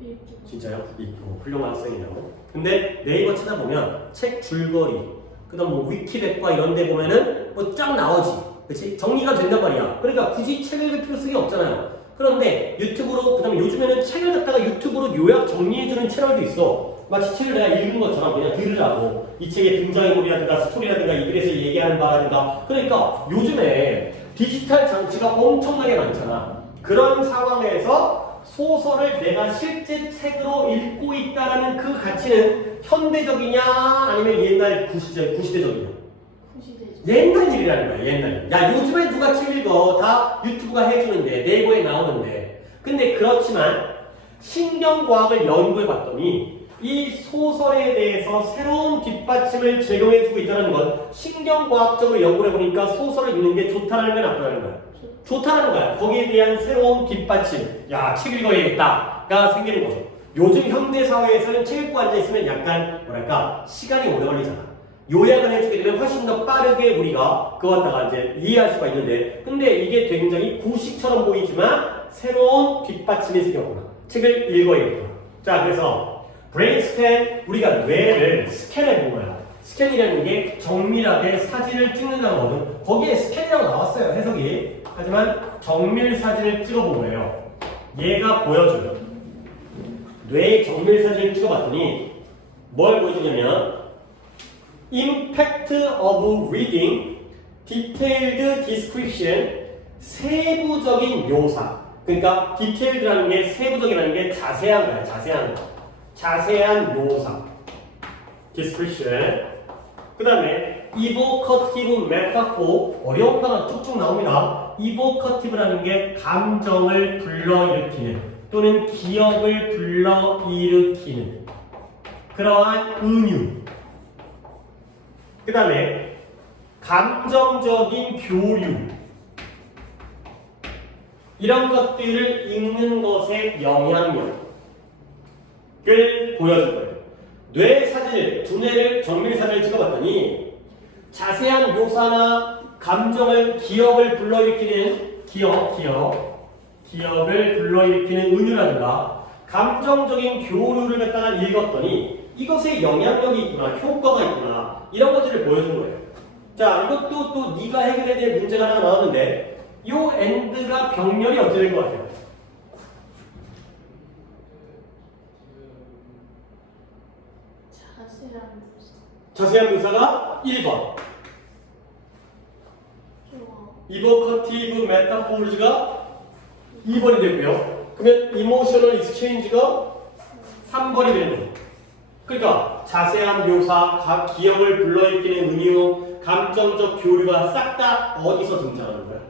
읽기. 진짜요? 읽고 훌륭한 학생이라고. 근데 네이버 찾아보면 책 줄거리 그다음 뭐 위키백과 이런 데 보면은 뭐 쫙 나오지. 그치? 정리가 된단 말이야. 그러니까 굳이 책을 읽을 필요성이 없잖아요. 그런데 유튜브로 그다음에 요즘에는 책을 갖다가 유튜브로 요약 정리해주는 채널도 있어. 마치 책을 내가 읽은 것처럼 그냥 들으라고. 이 책의 등장인물이라든가 스토리라든가 이 글에서 얘기하는 바라든가. 그러니까 요즘에 디지털 장치가 엄청나게 많잖아. 그런 상황에서 소설을 내가 실제 책으로 읽고 있다는 그 가치는 현대적이냐 아니면 옛날 구시대적이냐? 구시대죠. 옛날 일이라는 거야. 옛날 일. 야 요즘에 누가 책 읽어? 다 유튜브가 해주는데 네이버에 나오는데. 근데 그렇지만 신경과학을 연구해봤더니 이 소설에 대해서 새로운 뒷받침을 제공해주고 있다는 건 신경과학적으로 연구를 해보니까 소설을 읽는 게 좋다는 건 나쁘다는 거야. 좋다는 거야. 거기에 대한 새로운 뒷받침. 야, 책 읽어야겠다가 생기는 거죠. 요즘 현대사회에서는 책 읽고 앉아있으면 약간 뭐랄까 시간이 오래 걸리잖아. 요약을 해주게 되면 훨씬 더 빠르게 우리가 그거 갖다가 이제 이해할 수가 있는데 근데 이게 굉장히 구식처럼 보이지만 새로운 뒷받침이 생겼구나. 책을 읽어야겠구나. 자, 그래서 브레인 스캔, 우리가 뇌를 스캔해 본 거야. 스캔이라는 게 정밀하게 사진을 찍는다는 거거든. 거기에 스캔이라고 나왔어요, 해석이. 하지만 정밀 사진을 찍어본 거예요. 얘가 보여줘요. 뇌의 정밀 사진을 찍어봤더니 뭘 보여주냐면 Impact of reading, detailed description, 세부적인 묘사. 그러니까 디테일드라는 게 세부적이라는 게 자세한 거야. 자세한 거. 자세한 묘사. description. 그 다음에 evocative metaphor. 어려운 단어 쭉쭉 나옵니다. evocative라는 게 감정을 불러일으키는 또는 기억을 불러일으키는 그러한 은유. 그 다음에 감정적인 교류. 이런 것들을 읽는 것의 영향력을 보여준 거예요. 뇌 사진을, 두뇌를 정밀 사진을 찍어봤더니 자세한 묘사나 감정을, 기억을 불러일으키는 기억을 불러일으키는 은유라든가 감정적인 교류를 갖다가 읽었더니 이것에 영향력이 있구나, 효과가 있구나 이런 것들을 보여준 거예요. 자, 이것도 또 네가 해결해야 될 문제가 하나 나왔는데 요 엔드가 병렬이 어떻게 된 것 같아요? 자세한 묘사. 자세한 묘사가 1번. 이보커티브 메타포르즈가 2번이 되고요. 그러면 이모셔널 익스체인지가 3번이 되는 거예요. 그러니까 자세한 묘사, 기억을 불러일으키는 은유, 감정적 교류가 싹 다 어디서 등장하는 거야?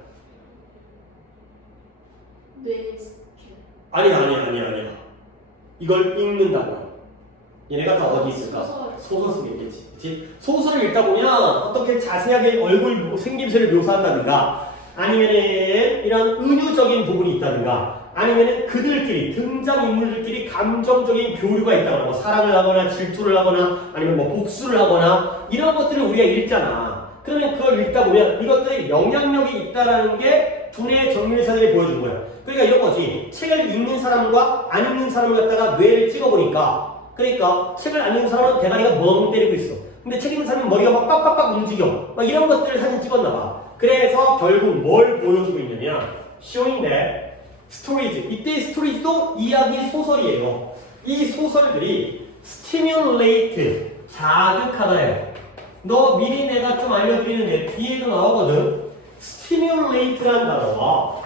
뇌 스캔. 아니야. 이걸 읽는다고요. 얘네가 다 어디 있을까? 소설 속에 있겠지. 그치? 소설을 읽다 보면 어떻게 자세하게 얼굴 생김새를 묘사한다든가 아니면 이런 은유적인 부분이 있다든가 아니면은 그들끼리 등장 인물들끼리 감정적인 교류가 있다거나 뭐 사랑을 하거나 질투를 하거나 아니면 뭐 복수를 하거나 이런 것들을 우리가 읽잖아. 그러면 그걸 읽다 보면 이것들이 영향력이 있다라는 게 두뇌의 정밀사들이 보여준 거야. 그러니까 이런 거지. 책을 읽는 사람과 안 읽는 사람을 갖다가 뇌를 찍어보니까 그러니까 책을 안 읽는 사람은 대가리가 멍 때리고 있어. 근데 책 읽는 사람은 머리가 막 빡빡빡 움직여. 막 이런 것들을 사진 찍었나 봐. 그래서 결국 뭘 보여주고 있느냐. showing that stories. 이때 스토리즈도 이야기 소설이에요. 이 소설들이 stimulate, 자극하다예요. 너 미리 내가 좀 알려드리는데 뒤에도 나오거든. stimulate라는 단어와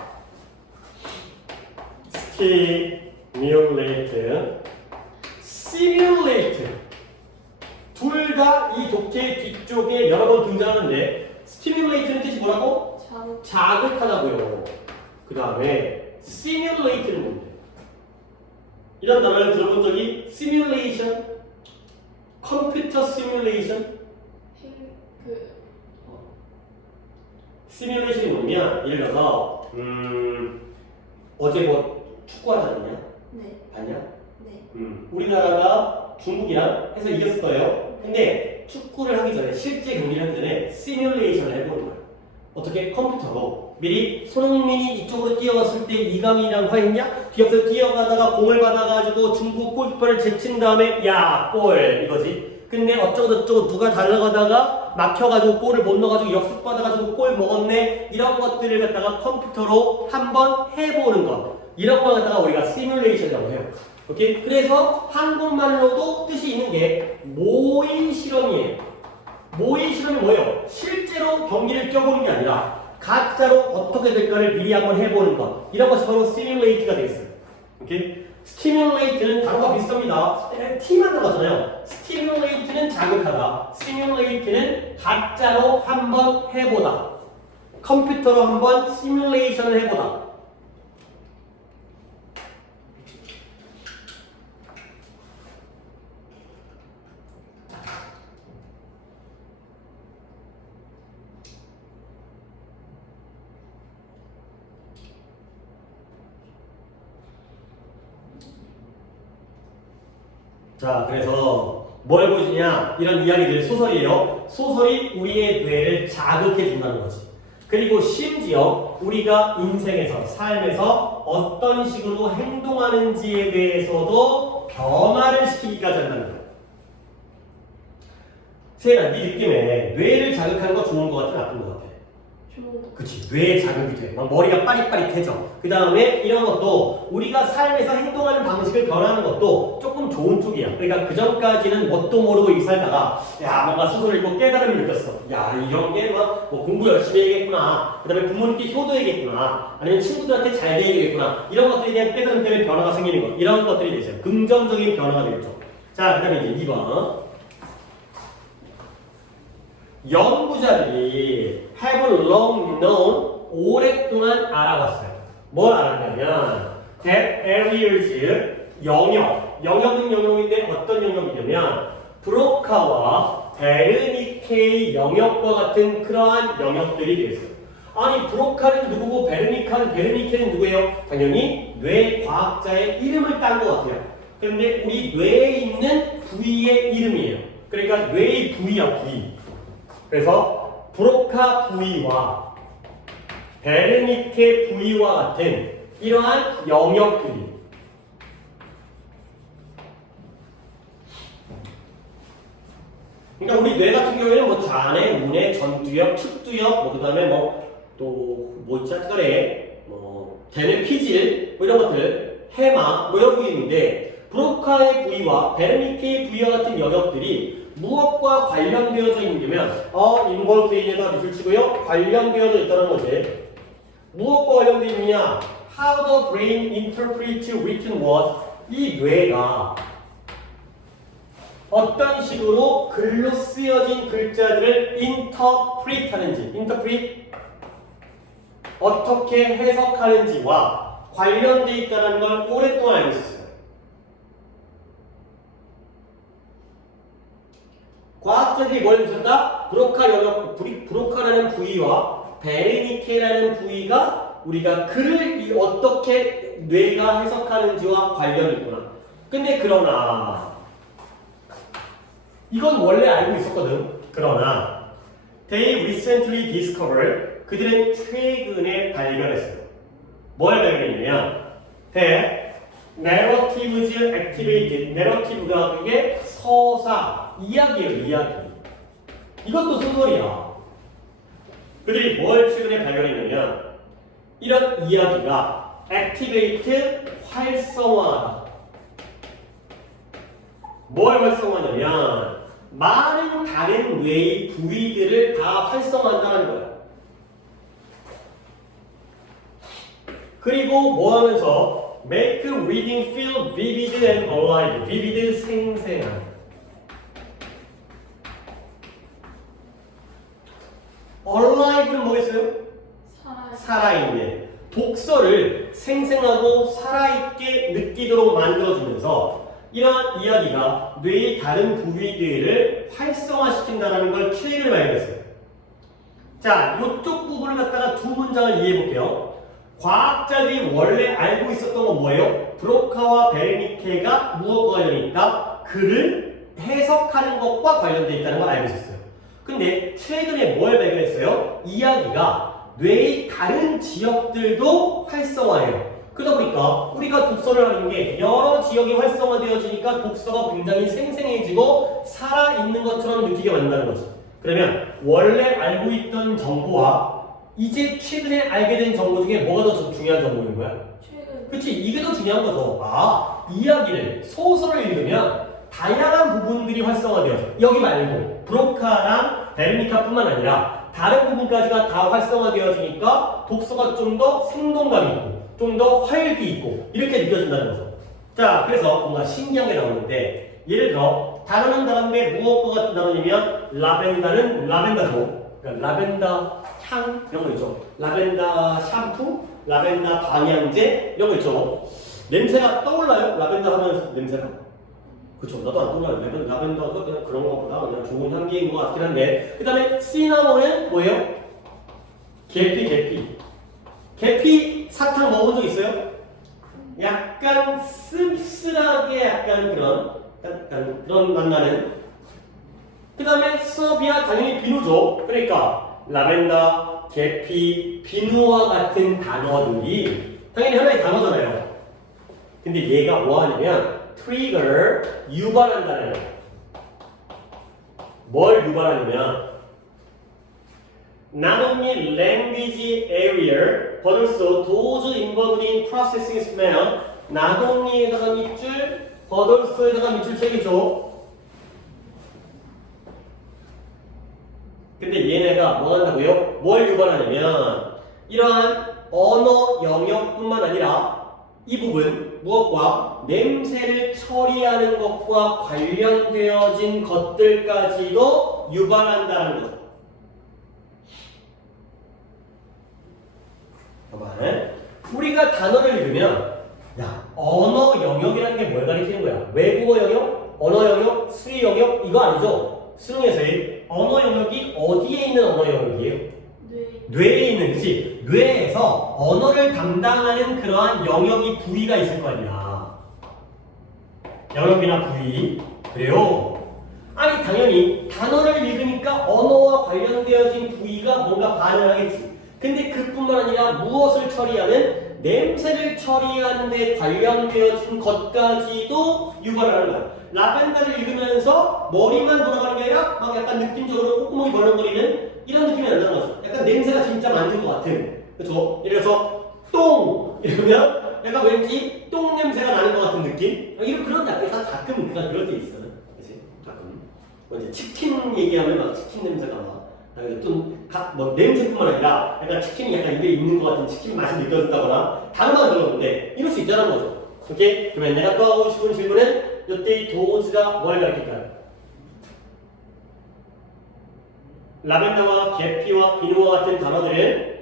stimulate, simulate 둘 다 이 독해 뒤쪽에 여러 번 등장하는데 stimulate는 뜻이 뭐라고? 자극하다고요. 그 다음에 simulate는 뭔데? 이런 단어를 들어본 적이 simulation, 컴퓨터 simulation 시뮬레이션이 뭐냐? 예를 들어서 어제 뭐 축구 하지 않았냐? 네. 봤냐? 네. 우리나라가 중국이랑 해서 이겼을 거예요. 근데 축구를 하기 전에 실제 경기를 하기 전에 시뮬레이션을 해보는 거예요. 어떻게? 컴퓨터로 미리 손흥민이 이쪽으로 뛰어갔을 때 이강인이랑 화했냐? 뒤에서 뛰어가다가 공을 받아가지고 중국 골키퍼를 제친 다음에 야 골 이거지. 근데 어쩌고저쩌고 누가 달려가다가 막혀가지고 골을 못 넣어가지고 역습받아가지고 골 먹었네. 이런 것들을 갖다가 컴퓨터로 한번 해보는 것. 이런 걸 갖다가 우리가 시뮬레이션이라고 해요. 오케이? 그래서 한국말로도 뜻이 있는 게 모의 실험이에요. 모의 실험이 뭐예요? 실제로 경기를 껴보는 게 아니라 가짜로 어떻게 될까를 미리 한번 해보는 것. 이런 것이 바로 시뮬레이트가 되겠어요. 오케이? 스티뮬레이트는 단어가 비슷합니다. T만 들어갔잖아요. 스티뮬레이트는 자극하다. 시뮬레이트는 가짜로 한번 해보다. 컴퓨터로 한번 시뮬레이션을 해보다. 자, 그래서 뭘 보여주냐? 이런 이야기들 소설이에요. 소설이 우리의 뇌를 자극해 준다는 거지. 그리고 심지어 우리가 인생에서, 삶에서 어떤 식으로 행동하는지에 대해서도 변화를 시키기까지 한다는 거예요. 세연아, 네 느낌에 뇌를 자극하는 거 좋은 거 같아? 나쁜 거 같아? 그치, 뇌에 자극이 돼. 막 머리가 빠릿빠릿해져. 그 다음에 이런 것도 우리가 삶에서 행동하는 방식을 변하는 것도 조금 좋은 쪽이야. 그러니까 그 전까지는 뭣도 모르고 이 살다가 야 뭔가 소설을 읽고 깨달음을 느꼈어. 야 이런 게 뭐 공부 열심히 해야겠구나. 그 다음에 부모님께 효도해야겠구나. 아니면 친구들한테 잘 되야겠구나. 이런 것들에 대한 깨달음 때문에 변화가 생기는 거. 이런 것들이 되죠. 긍정적인 변화가 되겠죠. 자, 그 다음에 이제 2번. 연구자들이 have long known, 오랫동안 알아봤어요. 뭘 알았냐면 that areas, 영역은 영역인데 어떤 영역이냐면 브로카와 베르니케의 영역과 같은 그러한 영역들이 되었어요. 아니 브로카는 누구고 베르니케는 누구예요? 당연히 뇌과학자의 이름을 딴 것 같아요. 그런데 우리 뇌에 있는 부위의 이름이에요. 그러니까 뇌의 부위야, 부위. 그래서 브로카 부위와 베르니케 부위와 같은 이러한 영역들이 그러니까 우리 뇌 같은 경우에는 뭐 좌뇌, 우뇌, 전두엽, 측두엽, 뭐 그다음에 뭐 또 뭐 있지 않을까래 뭐 대뇌 피질 뭐 이런 것들 해마 뭐 이런 부위 있는데 브로카의 부위와 베르니케의 부위와 같은 영역들이 무엇과 관련되어져 있냐면 involved에다 미술 치고요. 관련되어져 있다는 거지. 무엇과 관련되어 있느냐? How the brain interprets written words. 이 뇌가 어떤 식으로 글로 쓰여진 글자들을 interpret 하는지, interpret 어떻게 해석하는지와 관련되어 있다는 걸 오랫동안 알고 있었어요. 과학자들이 뭘 보셨다? 브로카 영역, 브로카라는 부위와 베르니케라는 부위가 우리가 글을 어떻게 뇌가 해석하는지와 관련이 있구나. 근데 그러나 이건 원래 알고 있었거든. 그러나 they recently discovered 그들은 최근에 발견했어요. 뭘 발견했냐면 that narratives activated narrative가 그게 서사, 이야기예요. 이야기. 이것도 소설이야. 그들이 뭘 최근에 발견했냐면 이런 이야기가 activate 활성화하다. 뭘 활성화하냐면 많은 다른 뇌의 부위들을 다 활성화한다는 거야. 그리고 뭐 하면서 make reading feel vivid and alive. vivid 생생한. alive는 뭐겠어요? 살아있는. 독서를 생생하고 살아있게 느끼도록 만들어주면서 이러한 이야기가 뇌의 다른 부위들을 활성화시킨다는 걸 최근에 발견했어요. 자, 이쪽 부분을 갖다가 두 문장을 이해해 볼게요. 과학자들이 원래 알고 있었던 건 뭐예요? 브로카와 베르니케가 무엇과 관련이 있다? 글을 해석하는 것과 관련되어 있다는 걸 알고 있었어요. 근데 최근에 뭘 발견했어요? 이야기가 뇌의 다른 지역들도 활성화해요. 그러다 보니까 우리가 독서를 하는 게 여러 지역이 활성화되어지니까 독서가 굉장히 생생해지고 살아있는 것처럼 느끼게 만든다는 거지. 그러면 원래 알고 있던 정보와 이제 최근에 알게 된 정보 중에 뭐가 더 중요한 정보인 거야? 그치, 이게 더 중요한 거죠. 아, 이야기를, 소설을 읽으면 다양한 부분들이 활성화되어져. 여기 말고 브로카랑 베르니카뿐만 아니라 다른 부분까지가 다 활성화되어지니까 독서가 좀 더 생동감이 있고 좀 더 활기 있고 이렇게 느껴진다는 거죠. 자, 그래서 뭔가 신기한 게 나오는데 예를 들어 단어는 다른데 무엇과 같은 단어냐면 라벤더는 라벤더죠. 그러니까 라벤더 향 이런 거 있죠. 라벤더 샴푸, 라벤더 방향제 이런 거 있죠. 냄새가 떠올라요? 라벤더 하면 냄새가? 그쵸, 나도 안 떠올라요. 라벤더가 그냥 그런 것보다 그냥 좋은 향기인 것 같긴 한데 그 다음에 시나몬은 뭐예요? 계피 사탕 먹어본 적 있어요? 약간 씁쓸하게 약간 그런 맛 나는. 그 다음에 서비아 당연히 비누죠. 그러니까 라벤더, 계피, 비누와 같은 단어들이 당연히 하나의 단어잖아요. 근데 얘가 뭐 하냐면 trigger, 유발한다는 거예요. 뭘 유발하냐면 not only language area but also those involved in processing smell. not only에다가 밑줄, but also에다가 밑줄 책이죠. 근데 얘네가 뭐 한다고요? 뭘 유발하냐면 이러한 언어 영역뿐만 아니라 이 부분 무엇과 냄새를 처리하는 것과 관련되어진 것들까지도 유발한다는 거죠. 봐봐. 우리가 단어를 읽으면 야, 언어 영역이라는 게 뭘 가리키는 거야? 외국어 영역, 언어 영역, 수리 영역 이거 아니죠? 수능에서의 언어 영역이 어디에 있는 언어 영역이에요? 뇌에 있는, 그치? 뇌에서 언어를 담당하는 그러한 영역이 부위가 있을 거 아니야. 영역이나 부위. 그래요? 아니 당연히 단어를 읽으니까 언어와 관련되어진 부위가 뭔가 반응하겠지. 근데 그뿐만 아니라 무엇을 처리하는 냄새를 처리하는 데 관련되어진 것까지도 유발하는 거야. 라벤더를 읽으면서 머리만 돌아가는 게 아니라 막 약간 느낌적으로 콧구멍이 벌렁거리는 이런 느낌이 난다는 거죠. 약간 냄새가 진짜 만든 것 같은. 그렇죠? 예를 들어서 똥 이러면 약간 왠지 똥 냄새가 나는 것 같은 느낌? 이런 그런 약간 가끔 그럴 때 있어. 그치? 가끔. 뭐 이제 치킨 얘기하면 막 치킨 냄새가 막 뭐 냄새뿐만 아니라 약간 치킨이 약간 입에 있는 것 같은 치킨 맛이 느껴진다거나 단어만 들어보는데 이럴 수 있다는 거죠. 오케이? 그러면 내가 또 하고 싶은 질문은 이때 이 도즈가 뭘 가르칠까요? 라벤더와 계피와 비누와 같은 단어들은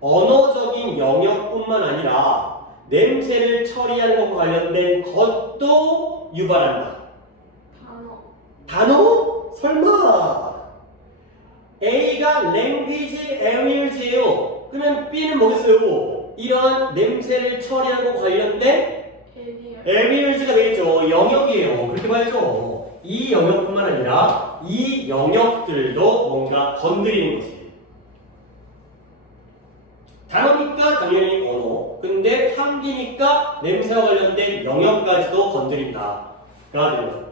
언어적인 영역뿐만 아니라 냄새를 처리하는 것과 관련된 것도 유발한다. 단어? 설마? A가 language areas예요. 그러면 B는 뭐겠어요? 이러한 냄새를 처리하고 관련된 에리얼. 에리얼즈가 되겠죠. 영역이에요. 그렇게 봐야죠. 이 영역뿐만 아니라 이 영역들도 뭔가 건드리는 거지. 단어니까 당연히 언어. 근데 향기니까 냄새와 관련된 영역까지도 건드린다. 가 되는 거죠.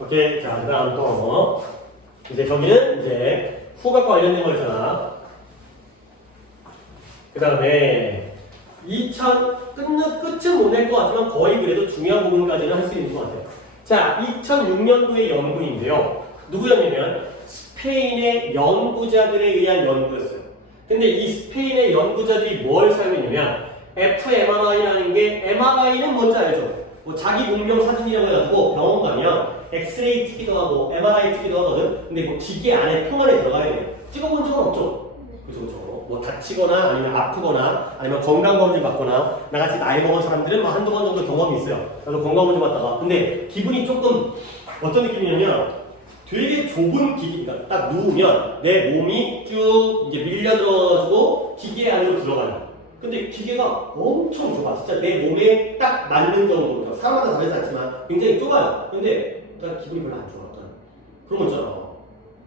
오케이. 자, 그 다음 또 이제 저기는 이제 후각과 관련된 거잖아. 그 다음에 2000 끝은 못 낼 것 같지만 거의 그래도 중요한 부분까지는 할 수 있는 것 같아요. 자, 2006년도의 연구인데요. 누구였냐면 스페인의 연구자들에 의한 연구였어요. 근데 이 스페인의 연구자들이 뭘 사용했냐면 fMRI라는 게 MRI는 뭔지 알죠? 뭐 자기 공룡 사진이라고 해가지고 병원 가면 엑스레이 찍기도 하고 MRI 찍기도 하거든. 근데 뭐 기계 안에 통 안에 들어가야 돼. 찍어본 적은 없죠? 그죠, 그죠. 뭐 다치거나 아니면 아프거나 아니면 건강검진 받거나 나같이 나이 먹은 사람들은 뭐 한두 번 정도 경험이 있어요. 나도 건강검진 받다가 근데 기분이 조금 어떤 느낌이냐면 되게 좁은 기계가 딱 누우면 내 몸이 쭉 이제 밀려들어가지고 기계 안으로 들어가요. 근데 기계가 엄청 좁아. 진짜 내 몸에 딱 맞는 정도로 사람마다 다르지 않지만 굉장히 좁아요. 근데 난 기분이 별로 안 좋아. 약간 그런 거 있잖아.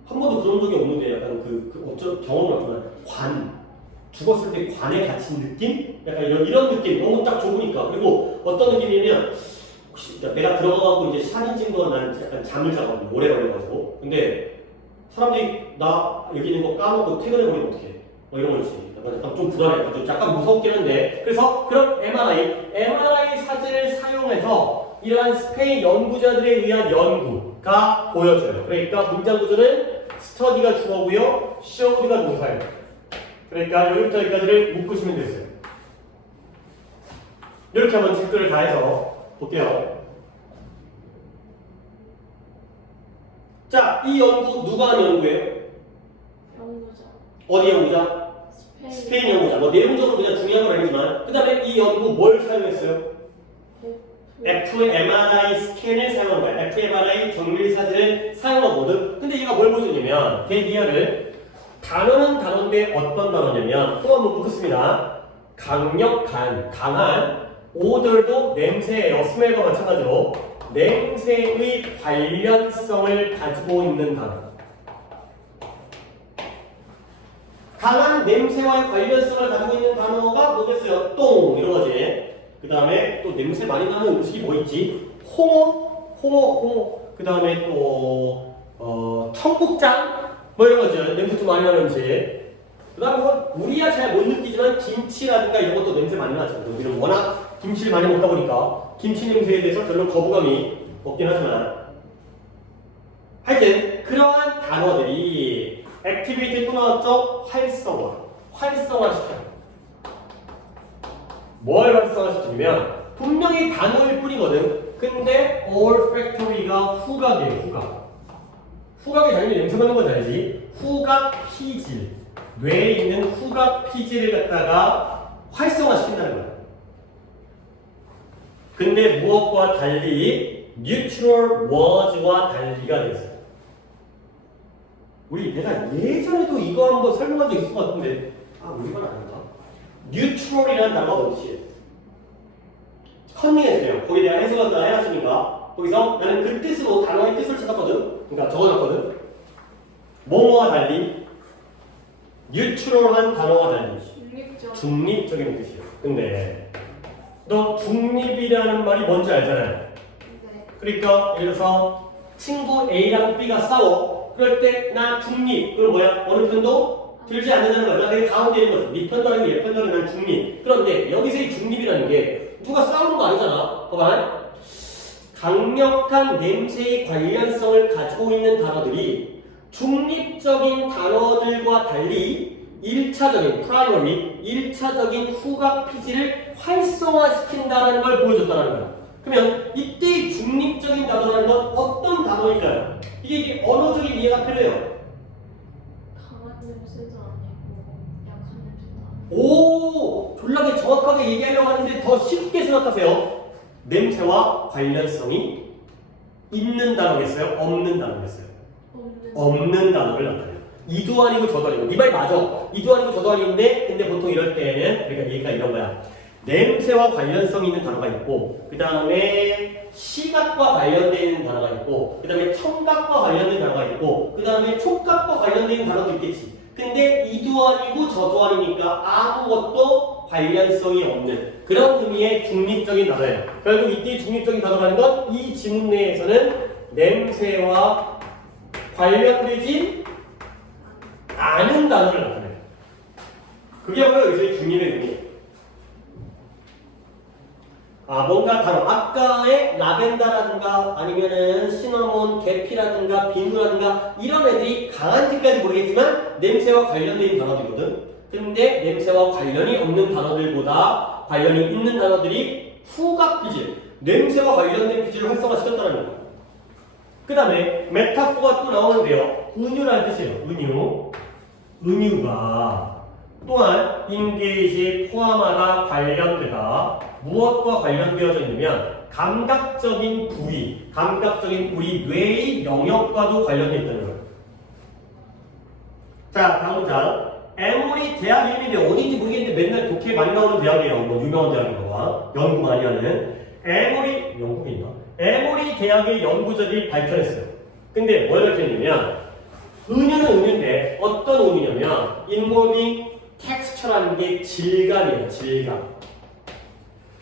한 번도 그런 적이 없는데 약간 어쩌 경험을 하지만 죽었을 때 관에 갇힌 느낌? 약간 이런 느낌. 너무 딱 좁으니까. 그리고 어떤 느낌이냐면 혹시 내가 들어가고 이제 사진 찍은 거 나는 약간 잠을 자거든요. 오래 걸려가지고. 근데 사람들이 나 여기 있는 거 까먹고 퇴근해버리면 어떡해. 뭐 이런 거 있지. 약간 좀 불안해. 약간 무섭긴 한데. 그래서 그런 MRI 사진을 사용해서 이러한 스페인 연구자들에 의한 연구가 보여져요. 그러니까 문장 구조는 스터디가 주어고요. showed가 동사예요. 그러니까 여기부터 여기까지를 묶으시면 되겠어요. 이렇게 한번 질문을 다 해서 볼게요. 자, 이 연구 누가 한 연구예요? 연구자. 어디 연구자? 스페인 연구자. 뭐 내용적으로 그냥 중요한 건 아니지만 그 다음에 이 연구 뭘 사용했어요? fMRI 스캔을 사용한 거야. fMRI 정밀 사진을 사용하거든. 근데 얘가 뭘 보여주냐면 대기하를 단어는 단어인데 어떤 단어냐면 또 한번 묶었습니다. 강한 오돌도 냄새예요. 스멜과 마찬가지로 냄새의 관련성을 가지고 있는 단어. 강한 냄새와의 관련성을 가지고 있는 단어가 뭐겠어요? 똥 이런 거지. 그 다음에 또 냄새 많이 나는 음식이 뭐 있지? 홍어. 그 다음에 또 청국장 뭐 이런 거죠. 냄새 좀 많이 나는 음식. 그 다음에 뭐 우리야 잘 못 느끼지만 김치라든가 이런 것도 냄새 많이 나죠. 우리는 워낙 김치를 많이 먹다 보니까 김치 냄새에 대해서 별로 거부감이 없긴 하지만 하여튼 그러한 단어들이 액티비티 또 나왔죠? 활성화시켜요. 뭘 활성화시키냐면 분명히 단어일 뿐이거든. 근데 olfactory가 후각이에요. 후각이 당연히 냄새 나는 건 알지. 후각 피질, 뇌에 있는 후각 피질을 갖다가 활성화시킨다는 거야. 근데 무엇과 달리 neutral was와 달리가 됐어요. 내가 예전에도 이거 한번 설명한 적 있을 것 같은데 우리가 아닌가? neutral이라는 단어가 뭔지 컨닝했어요. 거기에 대한 해석을 다 해놨으니까 거기서 나는 그 뜻으로 단어의 뜻을 찾았거든. 그러니까 적어놨거든. 뭐뭐와 달리 뉴트럴한 단어와 달리 중립적인 뜻이에요. 근데 너 중립이라는 말이 뭔지 알잖아요. 네. 그러니까 예를 들어서 친구 A랑 B가 싸워. 그럴 때 나 중립. 그럼 뭐야? 어느 편도 들지 않는다는 거야. 나 내 가운데 있는 거지. 네 편도 아니고 얘 편도 아니고 난 중립. 그런데 여기서의 중립이라는 게 누가 싸우는 거 아니잖아. 봐봐. 강력한 냄새의 관련성을 가지고 있는 단어들이 중립적인 단어들과 달리 1차적인 후각 피질을 활성화시킨다는 걸 보여줬다는 거야. 그러면 이때 중립적인 단어라는 건 어떤 단어일까요? 이게 언어적인 이해가 필요해요. 강한 냄새도 아니고 약한 냄새도 아니고. 오! 졸라게 정확하게 얘기하려고 하는데 더 쉽게 생각하세요. 냄새와 관련성이 있는 단어겠어요? 없는 단어겠어요? 없는 단어를 나타내요. 이도 아니고 저도 아니고. 네 말 맞아. 이도 아니고 저도 아닌데 근데 보통 이럴 때는 그러니까 얘기가 이런 거야. 냄새와 관련성 있는 단어가 있고 그 다음에 시각과 관련되어 있는 단어가 있고 그 다음에 청각과 관련된 단어가 있고 그 다음에 촉각과 관련된 단어도 있겠지. 근데 이도 아니고 저도 아니니까 아무것도 관련성이 없는 그런 의미의 중립적인 단어예요. 결국 이때 중립적인 단어라는 건 이 지문 내에서는 냄새와 관련되지 않은 단어를 나타내요. 그게 바로 여기서의 중립의 의미예요. 뭔가 단어, 아까의 라벤더라든가 아니면은 시나몬, 계피라든가 비누라든가 이런 애들이 강한지까지 모르겠지만 냄새와 관련된 단어들이거든. 근데 냄새와 관련이 없는 단어들보다 관련이 있는 단어들이 후각 피질, 냄새와 관련된 피질을 활성화시켰다는 거예요. 그 다음에 메타포가 또 나오는데요. 은유라는 뜻이에요. 은유. 은유가 또한 인게이지에 포함하다, 관련되다, 무엇과 관련되어져 있냐면 감각적인 부위, 감각적인 우리 뇌의 영역과도 관련되어 있다는 거예요. 자, 다음 문장. 에모리 대학 이름인데 어딘지 모르겠는데 맨날 독해 많이 나오는 대학이에요. 뭐 유명한 대학인 거가 연구 많이 하는 에모리 영국에 있나? 에모리 대학의 연구자들이 밝혀냈어요. 근데 뭘 밝혔냐면 은유는 은유인데 어떤 은유냐면 involving texture라는 게 질감이에요. 질감.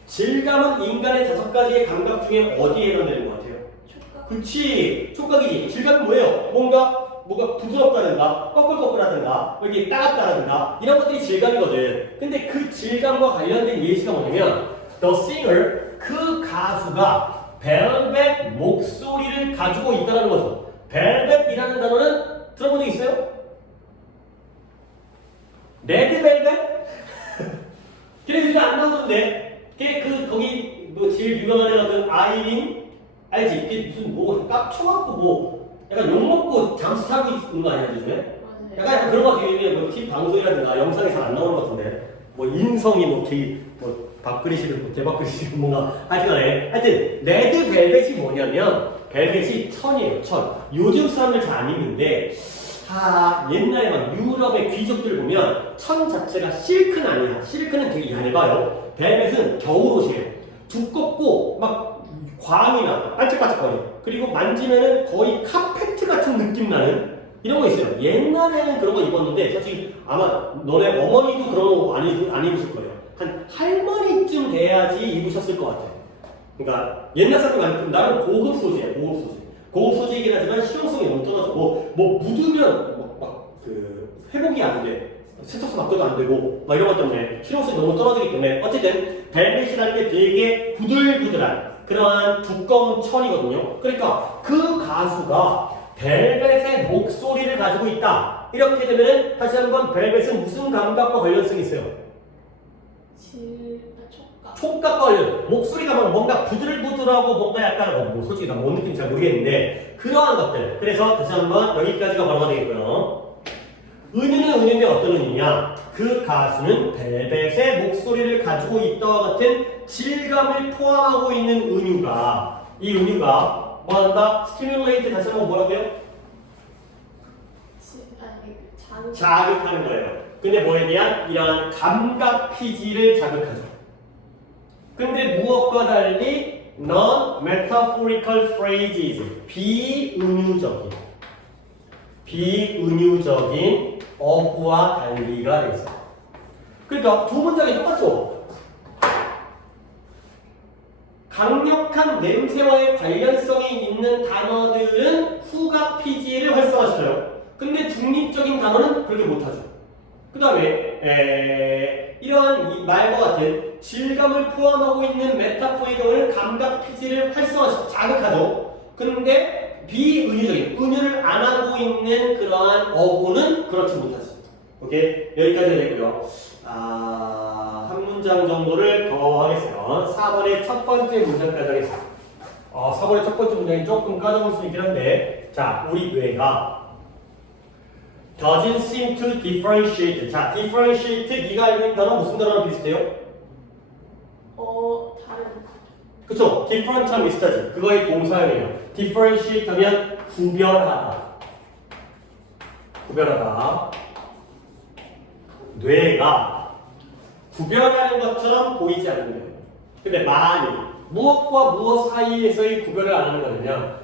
질감은 인간의 5가지의 감각 중에 어디에 해당되는 것 같아요? 촉각. 그치, 촉각이지. 질감은 뭐예요? 뭔가 부드럽다든가 꺼끌꺼끌하든가 이렇게 따갑다든가 이런 것들이 질감이거든. 근데 그 질감과 관련된 예시가 뭐냐면 The singer, 그 가수가 벨벳 목소리를 가지고 있다는 거죠. 벨벳이라는 단어는 들어본 적 있어요? 레드벨벳? 그래 요즘 안 나오던데. 거기 뭐 제일 유명한 애가 그 아이린 알지? 그게 무슨 뭐 깝쳐갖고 뭐 약간 욕먹고 잠수 타고 있는 거 아니야 요즘에? 맞아요. 약간 그런 거 같아요. 뭐팀 방송이라든가 영상에 잘 안 나오는 것 같은데 뭐 인성이 뭐 밥그릇이고 뭐 대밥그릇이고 뭔가 하여튼 레드벨벳이 뭐냐면 벨벳이 천이에요. 천. 요즘 사람들 잘 안 입는데 옛날에 막 유럽의 귀족들 보면 천 자체가 실크는 아니야. 실크는 되게 얇아요. 벨벳은 겨울옷이에요. 두껍고 막 광이나 반짝반짝거려. 그리고 만지면은 거의 카페트 같은 느낌 나는 이런 거 있어요. 옛날에는 그런 거 입었는데 사실 아마 너네 어머니도 그런 거 안 입으실 거예요. 한 할머니쯤 돼야지 입으셨을 것 같아요. 그러니까 옛날 사람이 많이 입는 나는 고급 소재야. 고급 소재. 고급 소재이긴 하지만 실용성이 너무 떨어져. 뭐 묻으면 그 회복이 안 돼. 세척소 바꿔도 안 되고 막 이런 것 때문에 실용성이 너무 떨어지기 때문에 어쨌든 벨벳이라는 게 되게 부들부들한 그러한 두꺼운 천이거든요. 그러니까 그 가수가 벨벳의 목소리를 가지고 있다. 이렇게 되면은 다시 한번 벨벳은 무슨 감각과 관련성이 있어요? 촉각. 촉각과 관련. 목소리가 막 뭔가 부들부들하고 뭔가 약간 뭐 솔직히 나 뭔 느낌인지 잘 모르겠는데 그러한 것들. 그래서 다시 한번 여기까지가 바로가 되겠고요. 은유는 은유인데 어떤 은유냐? 그 가수는 벨벳의 목소리를 가지고 있다와 같은 질감을 포함하고 있는 은유가 이 은유가 뭐한다? 스티뮬레이트 다시 한번 뭐라고요? 자극하는 거예요. 근데 뭐에 대한 이러한 감각 피지를 자극하죠. 근데 무엇과 달리 non-metaphorical phrases 비은유적인 어구와 달리가 되어 있어요. 그러니까 두 문장이 똑같죠. 강력한 냄새와의 관련성이 있는 단어들은 후각 피지를 활성화시켜요. 근데 중립적인 단어는 그렇게 못하죠. 그 다음에 이러한 이 말과 같은 질감을 포함하고 있는 메타포의 경우는 감각 피지를 자극하죠. 그런데 비은유적인, 은유를 안 하고 있는 그러한 어구는 그렇지 못하지. 오케이? 여기까지 되고요. 한 문장 정도를 더 하겠어요. 4번의 첫 번째 문장까지 하겠습니다. 4번의 첫 번째 문장이 조금 까다로울 수 있긴 한데, 자, 우리 뇌가 doesn't seem to differentiate. 자, differentiate, 네가 알고 있는 단어 무슨 단어랑 비슷해요? 다른. 그쵸? different랑 비슷하지. 그거의 동사형이에요. differentiate 하면 구별하다. 구별하다. 뇌가 구별하는 것처럼 보이지 않는 거예요. 근데 많이 무엇과 무엇 사이에서의 구별을 안 하는 거냐면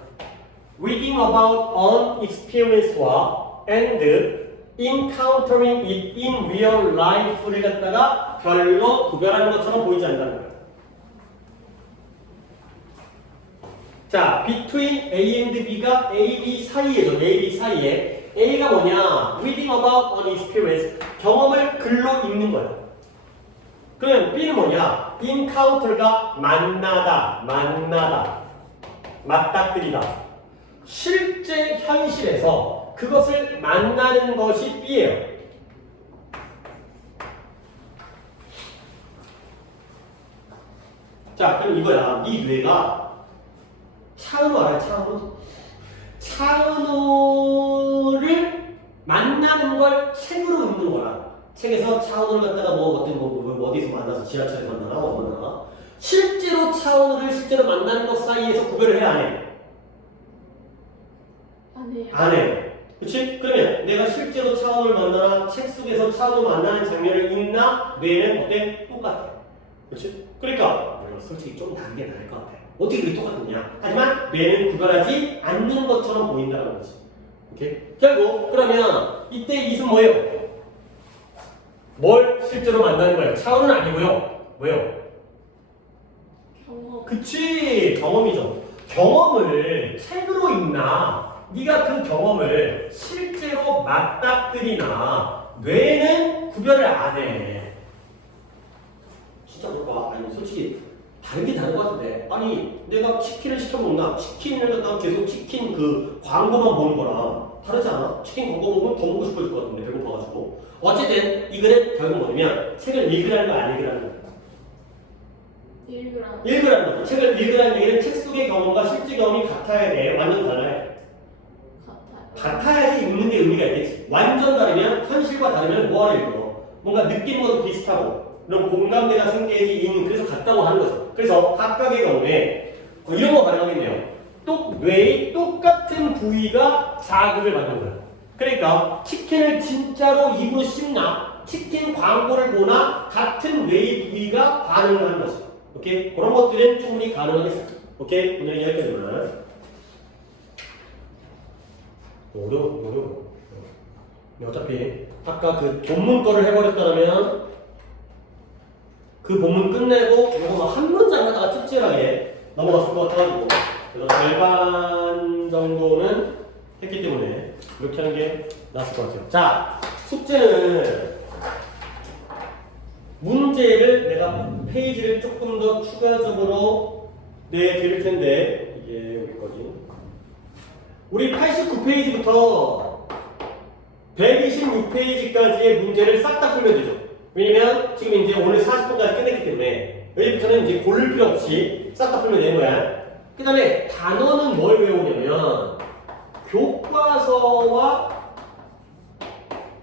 reading about an experience와 and encountering it in real life를 갖다가 별로 구별하는 것처럼 보이지 않는다는 거예요. 자, between A and B가 A, B 사이에죠. A, B 사이에 A가 뭐냐? reading about an experience 경험을 글로 읽는 거예요. 그러면 B는 뭐냐? encounter가 만나다, 맞닥뜨리다. 실제 현실에서 그것을 만나는 것이 B예요. 자, 그럼 이거야. 네 뇌가 차은우 알아요? 차은우를 만나는 걸 책으로 읽는 거야. 책에서 차은우를 갖다가 어디서 만나서 지하철에서 만나나 어디나 실제로 차은우를 실제로 만나는 것 사이에서 구별을 해 안 해? 안 해요. 안 해. 그치? 그러면 내가 실제로 차은우를 만나나 책 속에서 차은우 만나는 장면을 읽나 뇌는 어때? 똑같아. 그치? 그러니까 물론 솔직히 좀 다른 게 나을 것 같아. 어떻게 그게 똑같느냐? 하지만 뇌는 구별하지 않는 것처럼 보인다는 거지. 오케이? 결국 그러면 이때 이승 뭐예요? 뭘 실제로 만나는 거예요? 차원은 아니고요. 뭐예요? 경험. 그치, 경험이죠. 경험을 책으로 읽나 네가 그 경험을 실제로 맞닥뜨리나 뇌는 구별을 안 해. 진짜 그럴까? 아니 솔직히 다른 게 다른 것 같은데 아니 내가 치킨을 시켜 먹나 치킨을 갖다가 계속 치킨 그 광고만 보는 거랑 다르지 않아? 치킨 광고 보면 더 먹고 싶어질 것 같은데 배고파가지고 어쨌든 이거는 결국 뭐냐면 책을 읽으라는 거 안 읽으라는 거 읽으라는 거 책을 읽으라는 얘기는 책 속의 경험과 실제 경험이 같아야 돼 완전 달라요 같아야지 읽는 데 의미가 있겠지 완전 다르면 현실과 다르면 뭐하러 읽어 뭔가 느끼는 것도 비슷하고 그럼 공감대가 생겨야지 읽는 그래서 같다고 하는 거죠 그래서 각각의 경우에 이런 거 가능하겠네요 뇌의 똑같은 부위가 자극을 받는 거예요. 그러니까 치킨을 진짜로 입으로 씹나 치킨 광고를 보나 같은 뇌의 부위가 반응을 하는 거죠. 오케이? 그런 것들은 충분히 가능하겠습니다. 오케이? 오늘 여기까지만. 어려워. 어차피 아까 그 본문 거를 해버렸다면 그 본문 끝내고 이거 한 문장 하다가 찝찝하게 넘어갔을 것 같아가지고 그래서 절반 정도는 했기 때문에 이렇게 하는 게 낫을 것 같아요. 자, 숙제는 문제를 내가 페이지를 조금 더 추가적으로 내드릴 텐데 이게 여기까지 우리 89페이지부터 126페이지까지의 문제를 싹 다 풀면 되죠. 왜냐면 지금 이제 오늘 40분까지 끝냈기 때문에 여기부터는 이제 고를 필요 없이 싹 다 풀면 되는 거야. 그 다음에 단어는 뭘 외우냐면 교과서와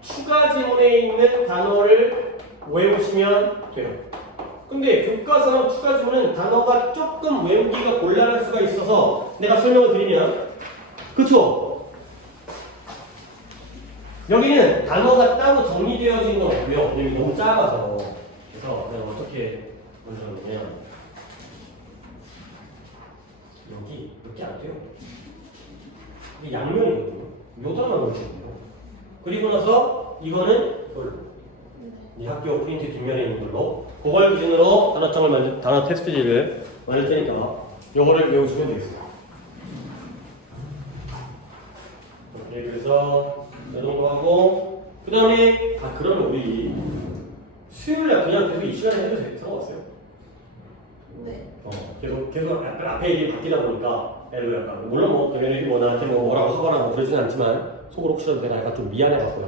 추가 지문에 있는 단어를 외우시면 돼요. 근데 교과서랑 추가 지문은 단어가 조금 외우기가 곤란할 수가 있어서 내가 설명을 드리면 그쵸? 여기는 단어가 따로 정리되어진 건 없고요. 여기 너무 작아서 그래서 내가 어떻게 만들었냐면 여기 이렇게 안 돼요. 이게 양면이거든요. 요단만 넣거든요. 그리고 나서 이거는 이걸로 이 학교 프린트 뒷면에 있는 걸로 그걸 기준으로 단어 텍스트지를 만들 테니까 요거를 외우시면 되겠습니다. 이렇게 그래서 이 정도 하고 그 다음에 그러면 우리 수요일날 그냥 계속 이 시간에 해도 들어갔어요. 네. 계속 앞에 일이 바뀌다 보니까 애도 약간 물론 뭐 걔네들이 뭐 나한테 뭐라고 하거나 뭐 그러지는 않지만 속으로 혹시라도 내가 약간 좀 미안해갖고